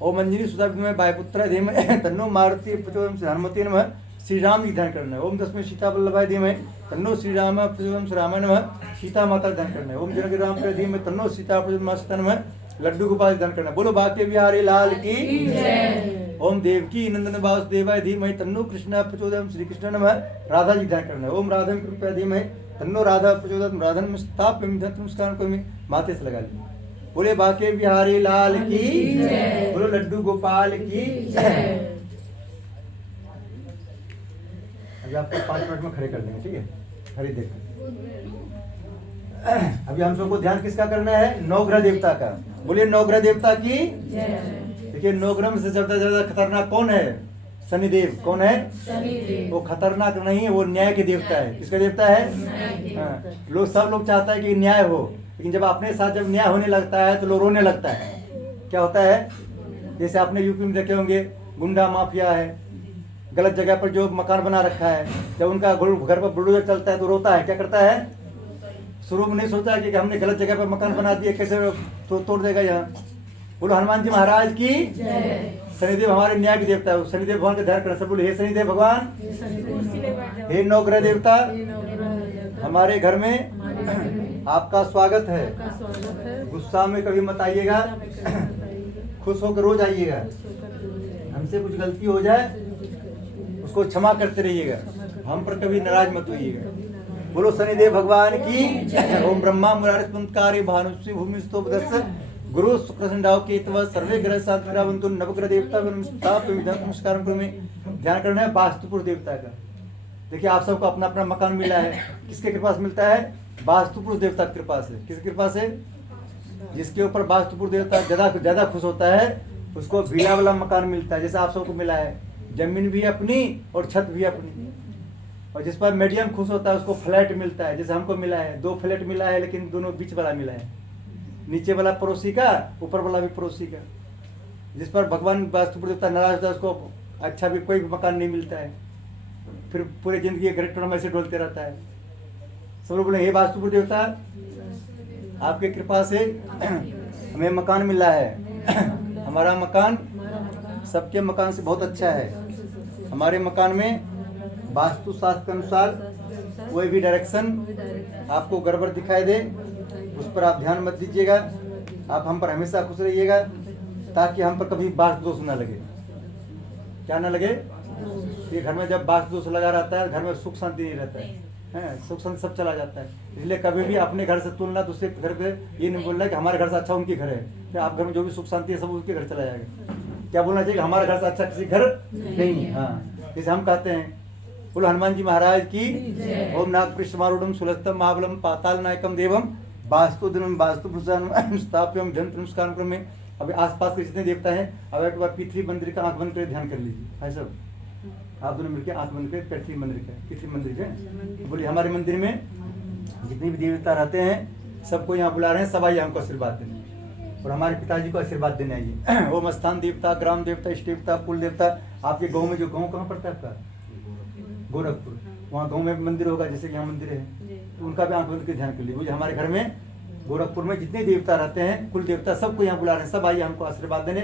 ओम अंजनी सुधा में वायुपुत्र धीमहि तन्नो मारुति प्रचोदयात्। हनुमते नमः। श्री राम की ध्यान करना है। ओम दशमें सीता वल्लभाय धीमहि तन्नो श्री राम प्रचोदयात्। श्री राम नमः। सीता माता ध्यान करना है। ओम जनक राम के धीमहि तन्नो सीता प्रचोदयात् नमः। लड्डू गोपाल ध्यान करना है। बोलो बाके बिहारी लाल की जय। ओम देवकी नंदन वासुदेवाय धीमहि तन्नो कृष्ण प्रचोदयात्। श्री कृष्ण नमः। राधा जी ध्यान करना है। ओम राधा कृपया धीमहि तन्नो राधा प्रचोदयात्। राधा स्थाप्यामि नमस्कार करोमि। माथे से लगा लीजिए। बोले बाके बिहारी लाल की जय। बोलो लड्डू गोपाल की जय। अभी आपको 5 मिनट में खड़े कर देंगे, ठीक है? खड़े देख। अभी हम सबको ध्यान किसका करना है? नवग्रह देवता का। बोलिए नवग्रह देवता की। देखिए नवग्रह में से ज्यादा खतरनाक कौन है? शनिदेव। कौन है? शनिदेव। वो खतरनाक नहीं है, वो न्याय के देवता है। किसका देवता है? हाँ। लोग सब लोग चाहता है कि न्याय हो, लेकिन जब अपने साथ जब न्याय होने लगता है तो लोग रोने लगता है। क्या होता है? जैसे आपने यूपी में देखे होंगे गुंडा माफिया है, गलत जगह पर जो मकान बना रखा है, जब उनका घर पर बुलडोजर चलता है तो रोता है। क्या करता है? शुरू में नहीं सोचा कि हमने गलत जगह पर मकान बना दिया, कैसे तोड़ देगा यहाँ। बोलो हनुमान जी महाराज की। शनिदेव हमारे न्याय के देवता है। शनिदेव भगवान का ध्यान करना। सब बोले हे शनिदेव भगवान, हे नवग्रह देवता, हमारे घर में आपका स्वागत है। गुस्सा में कभी मत आइएगा, खुश होकर रोज आइएगा। हमसे कुछ गलती हो जाए उसको क्षमा करते रहिएगा, हम पर कभी नाराज मत होइएगा। बोलो शनिदेव भगवान की। ओम ब्रह्मा मुरारिस्मंतकारी भानुश्री भूमि स्तोपदस्य गुरु शुक्र संडाव केतव सर्वे ग्रह सात्विरावंतु नवग्रह देवता नमस्कार करोमि। ध्यान करना है वास्तुपुर देवता का। देखिए आप सबको अपना अपना मकान मिला है, किसके कृपा से मिलता है? वास्तुपुरुष देवता की कृपा से। किसकी कृपा से? जिसके ऊपर वास्तुपुरुष देवता ज्यादा खुश होता है उसको विला वाला मकान मिलता है। जैसे आप सबको मिला है, जमीन भी अपनी और छत भी अपनी। और जिस पर मीडियम खुश होता है उसको फ्लैट मिलता है। जैसे हमको मिला है 2 फ्लैट मिला है, लेकिन दोनों बीच वाला मिला है। नीचे वाला पड़ोसी का, ऊपर वाला भी पड़ोसी का। जिस पर भगवान वास्तुपुरुष देवता नाराज होता है उसको अच्छा भी कोई भी मकान नहीं मिलता है, फिर पूरी जिंदगी ग्रेटर में से डोलते रहता है। सब लोग बोले हे वास्तु देवता, आपके कृपा से हमें मकान मिला है। हमारा मकान सबके मकान से बहुत अच्छा है। हमारे मकान में वास्तु शास्त्र के अनुसार कोई भी डायरेक्शन आपको गड़बड़ दिखाई दे उस पर आप ध्यान मत दीजिएगा। आप हम पर हमेशा खुश रहिएगा ताकि हम पर कभी वास्तु दोष न लगे। क्या न लगे? ये घर में जब वास्तु दोष लगा रहता है घर में सुख शांति नहीं रहता है, सुख शांति सब चला जाता है। इसलिए कभी भी अपने घर से तुलना दूसरे घर पे ये नहीं बोलना है कि हमारे घर से अच्छा उनके घर है। क्या आप घर में जो भी सुख शांति है सब उसके घर चला जाएगा। क्या बोलना चाहिए कि हमारे घर से अच्छा किसी घर नहीं है। हाँ, जैसे हम कहते हैं बोलो हनुमान जी महाराज की ओम नाग पृष्ठमारूढ़ सुलस्तम महाबलम पाताल नायकम देवम वास्तु दिनम वास्तु भूषण स्थाप्यम जन नमस्कार क्रम में। अभी आसपास के जितने देवता हैं अब एक बार पृथ्वी मंदिर का आंख बंद कर ध्यान कर लीजिए। है सब आप दोनों मिलकर आंख बंद कर पृथ्वी मंदिर का पृथ्वी मंदिर है। बोलिए हमारे मंदिर में जितने भी देवता रहते हैं सबको यहाँ बुला रहे हैं, सब आइए हमको आशीर्वाद देने और हमारे पिताजी को आशीर्वाद देने आइए। ओम स्थान देवता, ग्राम देवता, इष्ट देवता, कुल देवता। आपके गाँव में जो गाँव कहाँ पड़ता है आपका? गोरखपुर। वहाँ गाँव में मंदिर होगा जैसे कि यहाँ मंदिर है, तो उनका भी आंख बंद के ध्यान कर लीजिए। मुझे हमारे घर में गोरखपुर में जितने देवता रहते हैं कुल देवता सबको यहाँ बुला रहे हैं, सब आइए हमको आशीर्वाद देने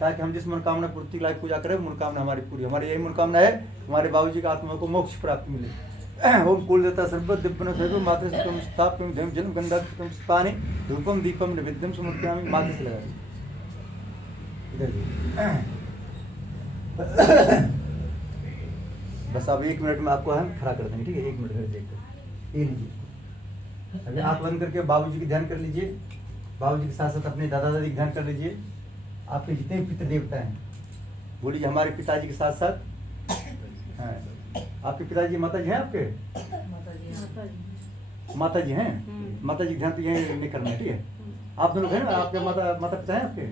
ताकि हम जिस मनोकामना पूर्ति लायक पूजा करें मनोकामना हमारी पूरी। हमारी यही मनोकामना है हमारे बाबूजी का आत्मा को मोक्ष प्राप्त मिले। ओम कुल देवता सर्व दिव्य सैव मातृ स्थाप्यम धैम जन्म गंधा स्थाने धूपम दीपम निवेद्यम समर्पयामि। मातृ से लगा बस अब 1 मिनट में आपको हम खड़ा कर देंगे, ठीक है? 1 मिनट में देखकर ये लीजिए। अभी आंख बंद करके बाबूजी की ध्यान कर लीजिए। बाबूजी के साथ साथ अपने दादा दादी की ध्यान कर लीजिए। आपके जितने भी पितृ देवता हैं बोलिए हमारे पिताजी के साथ साथ। हाँ, आपके पिताजी माता जी हैं? आपके माता जी हैं? माता जी ध्यान तो यही नहीं करना है, ठीक है? आप दोनों हैं ना? आपके माता पिता हैं आपके?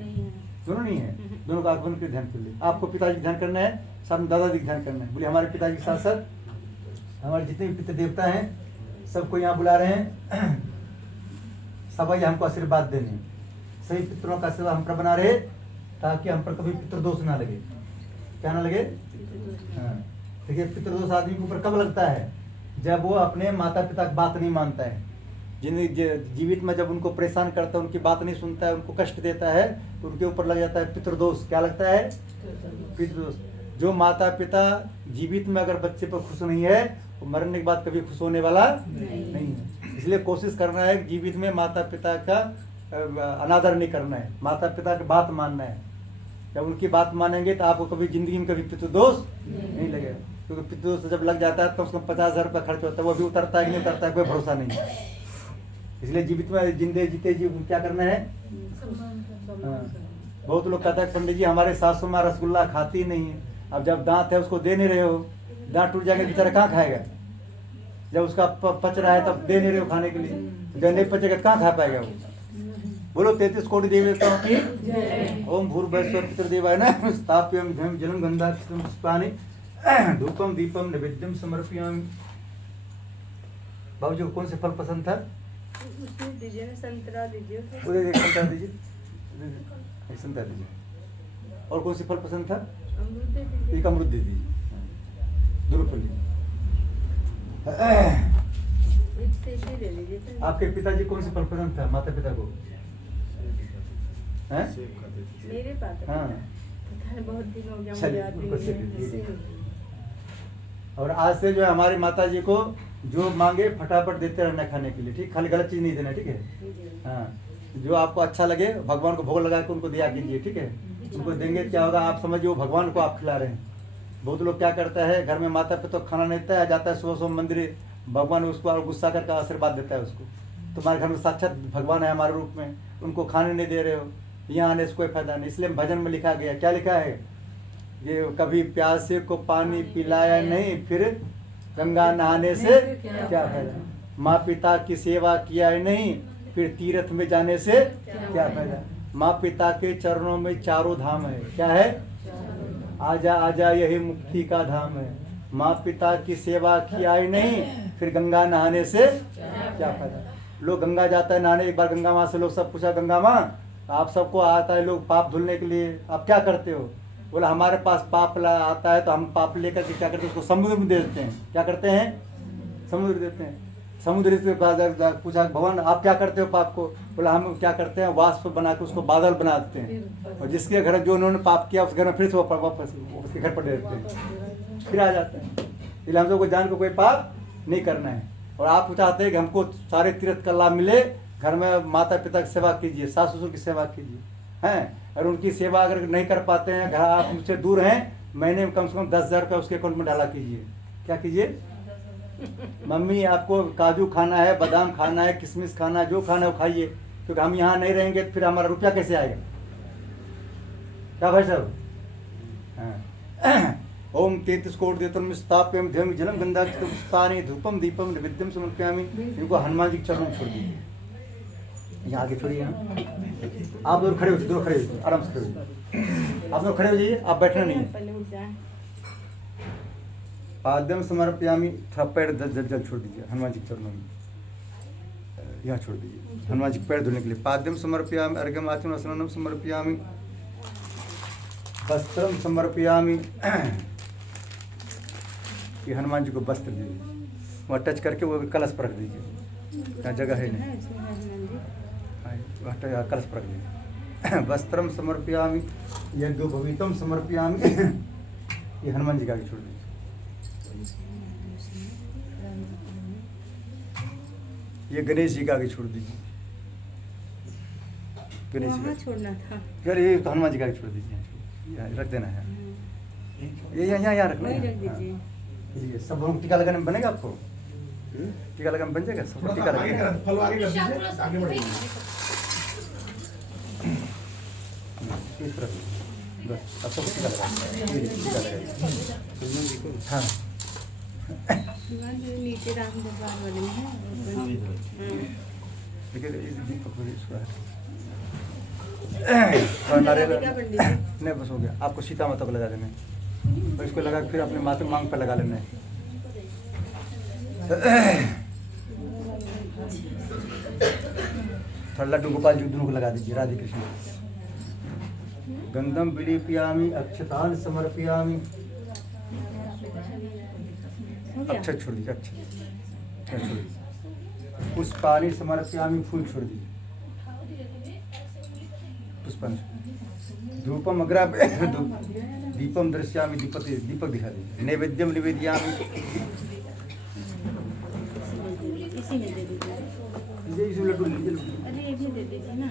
दोनों नहीं है, दोनों का आंख बंद करके ध्यान कर लीजिए। आपको पिताजी ध्यान करना है, साथ में दादा जी ध्यान करना है। बोलिए हमारे पिताजी के साथ साथ हमारे जितने भी पितृ देवता हैं सबको यहाँ बुला रहे हैं। सब आइए हमको आशीर्वाद देने। सही पितरों का आशीर्वाद हम पर बना रहे ताकि हम पर कभी पितृदोष ना लगे। क्या ना लगे? हाँ, देखिए पितृदोष आदमी के ऊपर कब लगता है? जब वो अपने माता पिता की बात नहीं मानता है, जीवित में जब उनको परेशान करता है, उनकी बात नहीं सुनता है, उनको कष्ट देता है, तो उनके ऊपर लग जाता है पितृदोष। क्या लगता है? पितृदोष। जो माता पिता जीवित में अगर बच्चे पर खुश नहीं है तो मरने के बाद कभी खुश होने वाला नहीं है। इसलिए कोशिश करना है जीवित में माता पिता का अनादर नहीं करना है, माता पिता की बात मानना है। जब उनकी बात मानेंगे तो आपको कभी जिंदगी में कभी पितृदोष नहीं लगेगा। क्योंकि पितृदोष जब लग जाता है तो उसका 50,000 रुपया खर्च होता है, वो भी उतरता है कि नहीं उतरता है कोई भरोसा नहीं है। इसलिए जीवित में जिंदे जीते जी क्या करना है? हाँ। बहुत लोग कहते हैं पंडित जी हमारे सासू माँ रसगुल्ला खाती नहीं है। अब जब दांत है उसको दे नहीं रहे हो, दांत टूट जाएगा बेचारा कहाँ खाएगा? जब उसका पच रहा है तब दे नहीं रहे हो खाने के लिए, जब नहीं पचेगा कहाँ खा पाएगा वो? बोलो 33 कोटि देवी देवताओं की ओम भूर्भुवस्सुः पितृदेवाय नमः स्थाप्यं धैम जलं गन्धाक्षतं पुष्पाणि धूपम दीपम नैवेद्यम समर्पयामि। बाबूजी को कौन से फल पसंद था? उसमें दीजिए, संतरा दीजिए। संतरा दीजिए, संतरा दीजिए। और कौन सी फल पसंद था? अमरूद दे दीजिए। एक अमरूद दे दीजिए, दोनों फल लीजिए। एक सेब दे दीजिए। आपके पिताजी कौन सी फल पसंद था माता पिता को? हैं? मेरे पास हाँ। पता है, बहुत दिन हो गया चलिए, मुझे याद उनको सेब नहीं दीजिए। है। और आज से जो है हमारी माता जी को जो मांगे फटाफट देते रहना खाने के लिए, ठीक? खाली गलत चीज नहीं देना, ठीक है? हाँ, जो आपको अच्छा लगे भगवान को भोग लगा के उनको दिया कीजिए, ठीक है? उनको देंगे क्या होगा आप समझिए वो भगवान को आप खिला रहे हैं। बहुत लोग क्या करता है घर में माता पिता खाना नहीं देता है, जाता है सुबह सुबह मंदिर, भगवान उसको गुस्सा करके आशीर्वाद देता है उसको। तुम्हारे घर में साक्षात भगवान है हमारे रूप में, उनको खाने नहीं दे रहे हो, यहाँ आने से कोई फायदा नहीं। इसलिए भजन में लिखा गया, क्या लिखा है? ये कभी प्यासे को पानी पिलाया नहीं, फिर गंगा नहाने से क्या फायदा? माँ पिता की सेवा किया है नहीं, फिर तीर्थ में जाने से क्या फायदा? माँ पिता के चरणों में चारों धाम है। क्या है? आजा आजा यही मुक्ति का धाम है। माँ पिता की सेवा किया ही नहीं, फिर गंगा नहाने से क्या फायदा? लोग गंगा जाता है नहाने, एक बार गंगा माँ से लोग सब पूछा गंगा माँ आप सबको आता है लोग पाप धुलने के लिए, आप क्या करते हो? बोला हमारे पास पाप आता है तो हम पाप लेकर के क्या करते हैं उसको समुद्र में दे देते हैं। क्या करते हैं? समुद्र देते हैं। समुद्र के पास पूछा भगवान आप क्या करते हो पाप को? बोला हम क्या करते हैं, वाष्प बना के उसको बादल बना देते हैं, और जिसके घर जो उन्होंने पाप किया उस घर में फिर से वो वापस उसके घर पर रहते हैं, फिर आ जाते हैं। इसलिए हम लोग को जान को कोई पाप नहीं करना है। और आप चाहते हैं कि हमको सारे तीर्थ का लाभ मिले, घर में माता पिता की सेवा कीजिए, सास ससुर की सेवा कीजिए, हैं, और उनकी सेवा अगर नहीं कर पाते हैं, घर आप उनसे दूर हैं, महीने में कम से कम 10,000 रुपये उसके अकाउंट में डाला कीजिए। क्या कीजिए? मम्मी आपको काजू खाना है, बादाम खाना है, किशमिश खाना है, जो खाना है वो खाइए, क्योंकि हम यहाँ नहीं रहेंगे तो फिर हमारा रुपया कैसे आएगा? क्या भाई साहब? हाँ। ओम 33 कोट देतम स्थाप्यम ध्यम जलम गंधा पानी धूपम दीपम नैवेद्यम समर्पयामि। इनको हनुमान जी के चरणों में छोड़ दीजिए। यहाँ आगे छोड़िए, आप लोग खड़े हो जाइए, दोनों खड़े हो जाइए, आराम से खड़े हो जाइए, आप लोग खड़े हो जाइए, आप बैठना नहीं है। पहले उठ जाए। पाद्यम समर्पयामि, थोड़ा पैर जल छोड़ दीजिए हनुमान जी के चरणों में, यहाँ छोड़ दीजिए हनुमान जी के पैर धोने के लिए। पाद्यम समर्पयामि, अर्घ्यम आचमन स्नानम समर्पयामि, वस्त्रम समर्पयामि। ये हनुमान जी को वस्त्र दीजिए, वहाँ टच करके वो कलश पर रख दीजिए, यहाँ जगह है नहीं, वहाँ कलश पर रख दीजिए। वस्त्रम समर्पयामि, यज्ञ भवितम समर्पयामि। ये हनुमान जी का आगे छोड़ दीजिए। ये गणेश जी का आगे छोड़ दीजिए, गणेश जी वहाँ का छोड़ना था। यार, ये तो हनुमान जी का आगे छोड़ दीजिए, यहाँ रख देना है, ये यहाँ रखना वही है। रख दीजिए। हाँ। ये सब लोग टीका लगाने में बनेगा आपको? टीका लगाने में बन जाएगा सब? टीका लगाएगा फल आगे रख दीजिए, आगे बढ़िए। इस तरफ बस, अब सब टीका लगाएगा, ये टीका लगाएगा। हाँ, भगवान जो नीचे राम भगवान वाले में है। देखिए इस दीपक को इसको है। और नारियल क्या पंडित जी? नहीं, बस हो गया। आपको सीता माता को लगा देना है, और इसको लगा के फिर अपने माथे मांग पर लगा लेना है। थोड़ा लड्डू गोपाल जी दोनों को लगा दीजिए, राधे कृष्ण। गंधम विलेपयामि, अक्षतान समर्पयामि। हो गया? अच्छा छोड़ दीजिए, अच्छा छोड़ दीजिए। पुष्पाणि समर्पयामि, फूल छोड़ दीजिए, पुष्पाणि। धूपम अग्रा दीपम दृश्यामि, दीपक दिखा दीजिए। नैवेद्यम निवेदयामि, इसी में दे दीजिए। इसमें लड्डू लीजिए, अरे ये भी दे दीजिए ना।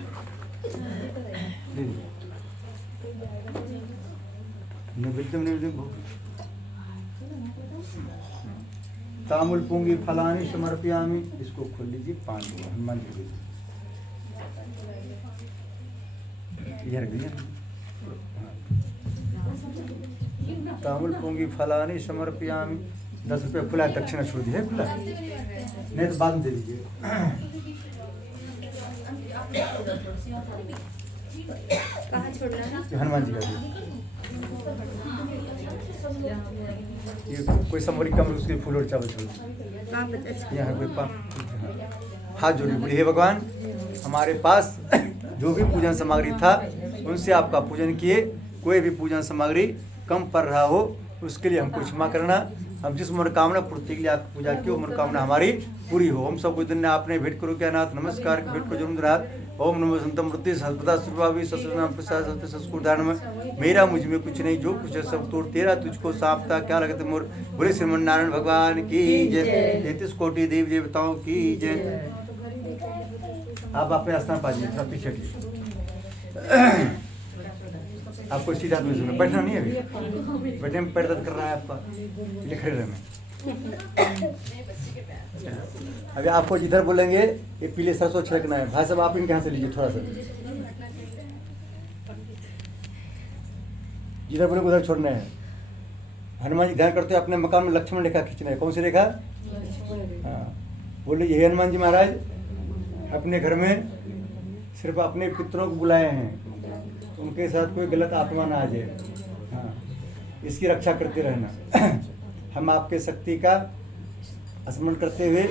नैवेद्यम भोग। तामुल पुंगी फलानि समर्पयामि, इसको खोल लीजिए, 5 हनुमान जी को ये रख दीजिए। तामुल पुंगी फलानि समर्पयामि, 10 रुपये खुला दक्षिणा छोड़ दीजिए, खुला नहीं तो बाद में दे दीजिए। कहाँ छोड़ना है? ये हनुमान जी का दीजिए। ये कोई संबोली कम उसके फूल और चावल छोड़ दीजिए। कहाँ बचा? अच्छा। यहाँ कोई हाथ जोड़िए, बोलिए हे भगवान, हमारे पास जो भी पूजन सामग्री था उनसे आपका पूजन किए, कोई भी पूजन सामग्री कम पड़ रहा हो उसके लिए हमको क्षमा करना। हम जिस मनोकामना पूर्ति के लिए आपकी पूजा की वो मनोकामना हमारी पूरी हो। हम सब दिन ने आपने भेंट करो क्या नाथ, नमस्कार की भेंट को जरूर रात। ओम नमो संतम मृत्यु सर्वदा सुरभावी ससुरनाम प्रसाद सत्य संस्कृदान में। मेरा मुझ में कुछ नहीं, जो कुछ है सब तोड़ तेरा तुझको साफता क्या लगते मोर। बोले श्रीमन नारायण भगवान की जय, 33 कोटि देवी देवताओं की जय। आप अपने स्थान पाइए, थोड़ा पीछे हटिए। आपको सीधा आदमी सुनो, बैठना नहीं है अभी, बैठने में पैर दर्द कर रहा है आपका, इसलिए खड़े रहना। अभी आपको जिधर बोलेंगे ये पीले सरसों छिड़कना है। भाई साहब आप इनके यहाँ से लीजिए, थोड़ा सा जिधर बोलेंगे उधर छोड़ना है। हनुमान जी ध्यान करते हैं अपने मकान में लक्ष्मण रेखा खींचना है। कौन सी रेखा? हाँ, बोले ये हनुमान जी महाराज अपने घर में सिर्फ अपने पितरों को बुलाए हैं, उनके साथ कोई गलत आत्मा ना आ जाए। हाँ, इसकी रक्षा करते रहना। हम आपके शक्ति का स्मरण करते हुए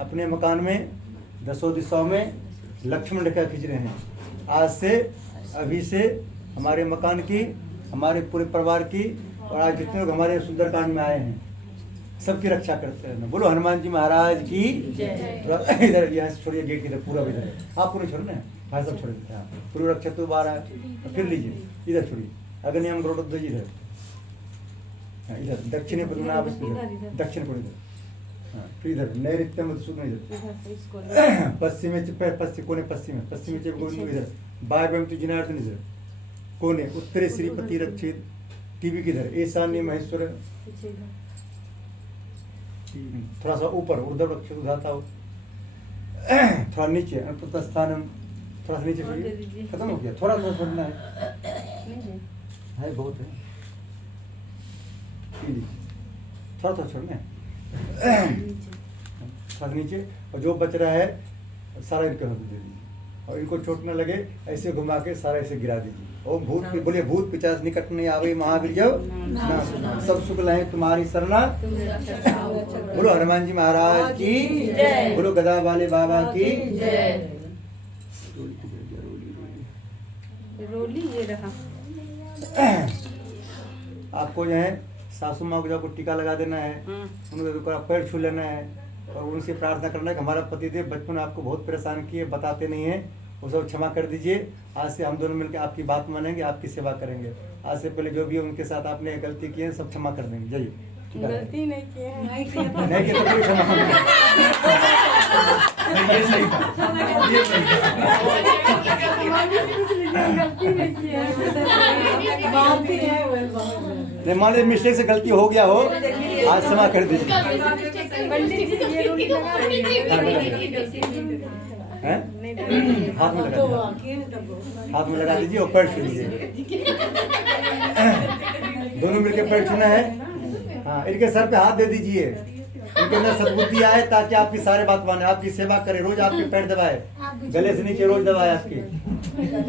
अपने मकान में 10 दिशाओं में लक्ष्मण रेखा खींच रहे हैं। आज से, अभी से हमारे मकान की, हमारे पूरे परिवार की, और आज जितने लोग हमारे सुंदरकांड में आए हैं, सबकी रक्षा करते रहना। बोलो हनुमान जी महाराज की थोड़ा इधर यहाँ से छोड़िए, गेट इधर पूरा इधर है, आप पूरे छोड़ना है भाई सब छोड़ देते हैं। पूर्व रक्षा तो बाहर है, फिर लीजिए इधर छोड़िए, अग्नियम गरुड़ इधर, हाँ इधर दक्षिण पद्मनाभ दक्षिण को इधर, हाँ फिर इधर नैऋत्य मधुसूदन इधर, पश्चिम पश्चिम कोने पश्चिम इधर, वायव्य तो जनार्दन इधर कोने, उत्तरे श्रीपति रक्षित टीवी किधर, ईशान्य महेश्वर, थोड़ा सा ऊपर ऊर्ध्व रक्षित उधाता हो, थोड़ा नीचे अनुप्रस्थानम, थोड़ा सा नीचे छोड़िए, खत्म हो गया, थोड़ा थोड़ा छोड़ना है बहुत है, थोड़ा थोड़ा छोड़ना है, थोड़ा नीचे, और जो बच रहा है सारा इनको हाथ दे दीजिए, और इनको चोट न लगे ऐसे घुमा के सारा ऐसे गिरा दीजिए। ओम भूत बोलिए, भूत पिशाच निकट नहीं आवे महावीर जो सब सुख लाए तुम्हारी शरणा। बोलो हनुमान जी महाराज की, बोलो गदा वाले बाबा की। रोली ये रहा। आपको जो है सासू माँ को जब टीका लगा देना है, उनका पैर छू लेना है और उनसे प्रार्थना करना है कि हमारा पतिदेव बचपन में आपको बहुत परेशान किए, बताते नहीं है, वो सब क्षमा कर दीजिए। आज से हम दोनों मिलकर आपकी बात मानेंगे, आपकी सेवा करेंगे। आज से पहले जो भी उनके साथ आपने गलती की है सब क्षमा कर देंगे। जाइए, गलती नहीं की है, नहीं की तो कोई क्षमा कर ये सही था, ये सही गलती नहीं की है, बात ही है वो नहीं, मान लीजिए मिस्टेक से गलती हो गया हो, आज क्षमा कर दीजिए। हैं? हाथ में लगा दीजिए, हाथ में लगा दीजिए और पैर छू लीजिए। दोनों मिलकर पैर छूना है। हाँ, इनके सर पे हाथ दे दीजिए, इनके अंदर सद्बुद्धि आए ताकि आपकी सारे बात माने, आपकी सेवा करे, रोज आपके पैर दबाए, गले से नीचे रोज दबाए आपके,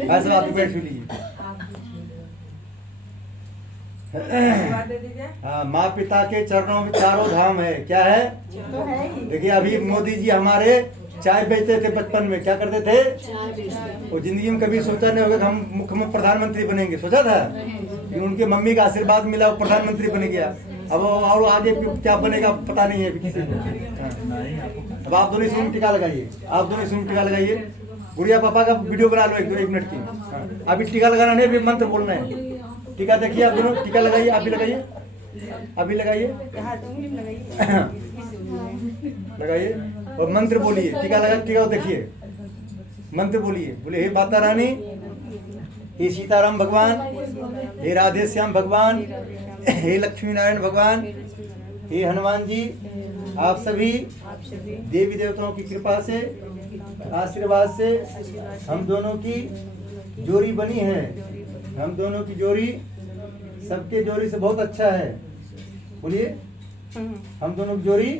ऐसे आपके पैर छू लीजिए। हाँ, माँ पिता के चरणों में चारों धाम है। क्या है? देखिए अभी मोदी जी हमारे चाय बेचते थे बचपन में, क्या करते थे? वो जिंदगी में कभी सोचा नहीं होगा कि हम मुख्य प्रधानमंत्री बनेंगे, सोचा था? कि उनके मम्मी का आशीर्वाद मिला, वो प्रधानमंत्री बन गया। अब और आगे क्या बनेगा पता नहीं है किसी को। अब आप दोनों इसमें टीका लगाइए, आप दोनों इसमें टीका लगाइए। गुड़िया पापा का वीडियो बना लो 1 मिनट की। अभी टीका लगाना नहीं, अभी मंत्र बोलना है। टीका देखिए, आप दोनों टीका लगाइए, आप भी लगाइए, अभी लगाइए, लगाइए और मंत्र बोलिए। टीका लगा, टीका देखिए, मंत्र बोलिए। बोले हे माता रानी, हे सीताराम भगवान, हे राधे श्याम भगवान, हे लक्ष्मी नारायण भगवान, हे हनुमान जी, आप सभी देवी देवताओं की कृपा से, आशीर्वाद से हम दोनों की जोड़ी बनी है। हम दोनों की जोड़ी सबके जोड़ी से बहुत अच्छा है। बोलिए, हम दोनों की जोड़ी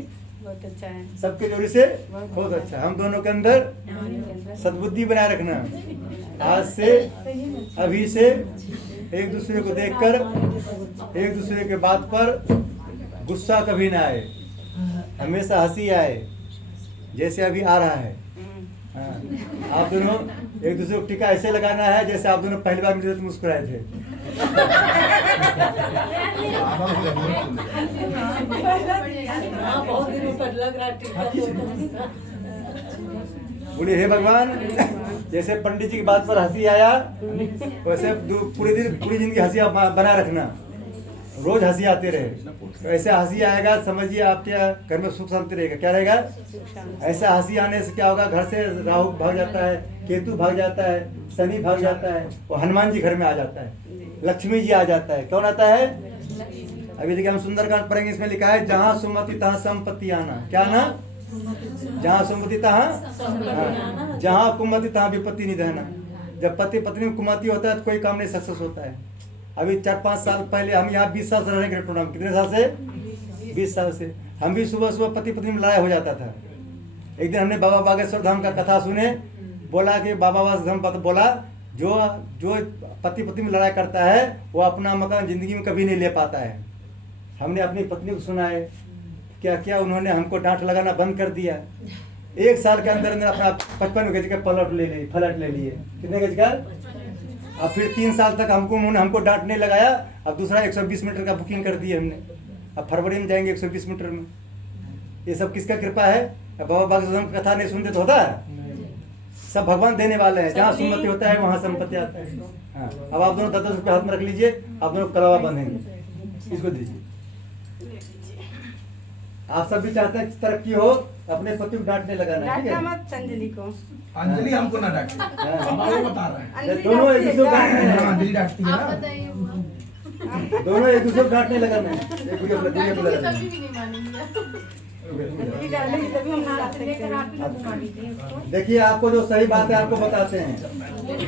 बहुत अच्छा है, सबके जोड़ी से बहुत अच्छा है। हम दोनों के अंदर सद्बुद्धि बनाए रखना। आज से, अभी से एक दूसरे को देखकर, एक दूसरे के बात पर गुस्सा कभी ना आए, हमेशा हंसी आए, जैसे अभी आ रहा है। हाँ, आप दोनों एक दूसरे को टीका ऐसे लगाना है जैसे आप दोनों पहली बार मिले तो मुस्कुराए थे। बहुत दिनों पर लग रहा टीका। बोले हे भगवान, जैसे पंडित जी की बात पर हंसी आया, वैसे पूरी जिंदगी हंसी बना रखना, रोज हंसी आते रहे। ऐसे हंसी आएगा, समझिए आपके घर में सुख शांति रहेगा। क्या रहेगा? ऐसा हंसी आने से क्या होगा? घर से राहु भाग जाता है, केतु भाग जाता है, शनि भाग जाता है, और हनुमान जी घर में आ जाता है, लक्ष्मी जी आ जाता है। कौन आता है? अभी देखिए हम सुंदरकांड पढ़ेंगे, इसमें लिखा है जहाँ सुमति तहाँ संपत्ति आना। क्या ना? जहाँ सुमति तहाँ, जहाँ कुमति तहाँ विपत्ति नहीं रहना। जब पति पत्नी में कुमति होता है तो कोई काम नहीं सक्सेस होता है। अभी 4-5 साल पहले हम यहाँ 20 साल से रहने के प्रोग्राम, कितने साल से? 20 साल से। हम भी सुबह सुबह पति पत्नी में लड़ाई हो जाता था। एक दिन हमने बाबा बागेश्वर धाम का कथा सुने, बोला कि बाबा बागेश्वर धाम बोला जो पति पत्नी में लड़ाई करता है वो अपना मकान जिंदगी में कभी नहीं ले पाता है। हमने अपनी पत्नी को सुना है, क्या क्या उन्होंने हमको डांट लगाना बंद कर दिया। 1 साल के अंदर अंदर अपना 55 गज का फ्लैट ले लिए। कितने गज का? अब फिर 3 साल तक हमको डांट नहीं लगाया। अब दूसरा 120 मीटर का बुकिंग कर दिए हमने। अब फरवरी में जाएंगे 120 मीटर में। ये सब किसका कृपा है? अब बाबा बागेश्वर की कथा नहीं सुनते तो होता है? सब भगवान देने वाले हैं। जहाँ सुमति होता है वहाँ संपत्ति आता है। हाँ, अब आप दोनों 10-10 रुपये हाथ में रख लीजिए, आप दोनों कलावा बांधेंगे, इसको दीजिए। आप सब भी चाहते हैं कि तरक्की हो, अपने पति को डांटने लगाना, ठीक डांटना है? मत अंजलि को। अंजलि हमको ना डांटे, हम आपको बता रहे हैं। अंजलि दोनों एक दूसरे को डांटती है। डांटने हाँ, अंजलि डांटती है आप ना। बताइए हुआ। दोनों एक दूसरे को डांटने लगाना है। एक दूसरे को डांटेंगे लगाना तभी भी नहीं मानेंगे। अंजलि डालेगी तभी हम नाच सकते हैं। देखिए, आपको जो सही बात है आपको बताते हैं।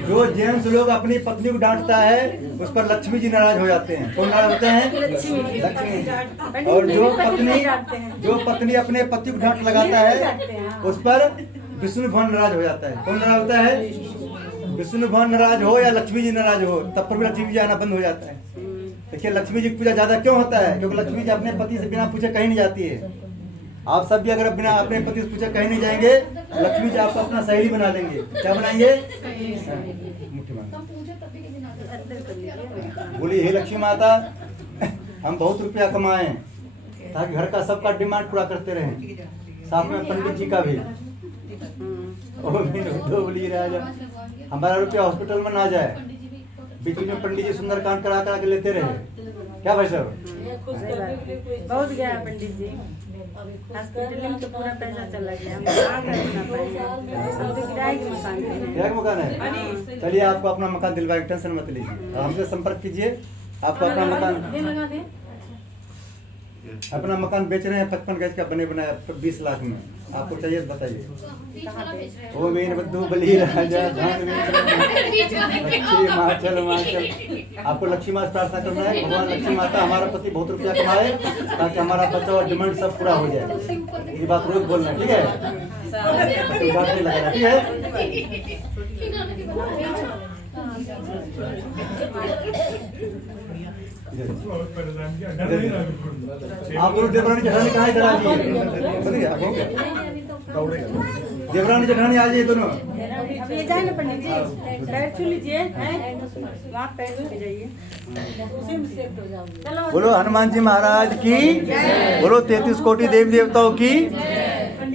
जो जेंट्स लोग अपनी पत्नी को डांटता है उस पर लक्ष्मी जी नाराज हो जाते हैं। कौन नाराज होते हैं? लक्ष्मी। और जो पत्नी अपने पति को डांट लगाता है उस पर विष्णु भगवान नाराज हो जाता है। कौन नाराज होता है? विष्णु भगवान नाराज हो या लक्ष्मी जी नाराज हो, तब पर भी लक्ष्मी जी आना बंद हो जाता है। देखिए, लक्ष्मी जी की पूजा ज्यादा क्यों होता है? क्योंकि लक्ष्मी जी अपने पति से बिना पूछे कहीं नहीं जाती है। आप सब भी अगर बिना अपने पति से पूछे कहीं नहीं जाएंगे, लक्ष्मी जी आपको अपना सहेली बना लेंगे। क्या बनाएंगे? मुट्ठी मांग। बोली, हे लक्ष्मी माता, हम बहुत रुपया कमाए ताकि घर का सबका डिमांड पूरा करते रहें, साथ में पंडित जी का भी। बोली राजा, हमारा रुपया हॉस्पिटल में ना जाए, बीच में पंडित जी सुंदरकांड करा के लेते रहे। क्या भाई साहब? बहुत गया पंडित जी, हॉस्पिटल में तो पूरा पैसा चला गया। हम कहाँ करना पाएंगे, हम तो किराए के मकान पे हैं। क्या मकान है? चलिए, आपको अपना मकान दिलवाएंगे, टेंशन मत लीजिए। हमसे संपर्क कीजिए, आपको अपना मकान, अपना मकान बेच रहे हैं 55 गज का बने बनाया 20 लाख में। आपको चाहिए तो बताइए। वो मेन बद्दू बली राजा धान लक्ष्मी माचल माचल। आपको लक्ष्मी माता प्रार्थना करना है, भगवान लक्ष्मी माता हमारा पति बहुत रुपया कमाए ताकि हमारा बच्चा और डिमांड सब पूरा हो जाए। ये बात रोज बोलना है, ठीक है? बात नहीं लगाना, ठीक है? आप लोग देवरानी जेठानी कहाँ इधर आ जाइए। देवरानी जेठानी आ जाइए दोनों। अब ये जाए ना पंडित जी, पैर छू लीजिए, वहाँ पैर छू जाइए। बोलो हनुमान जी महाराज की, बोलो 33 कोटि देवी देवताओं की।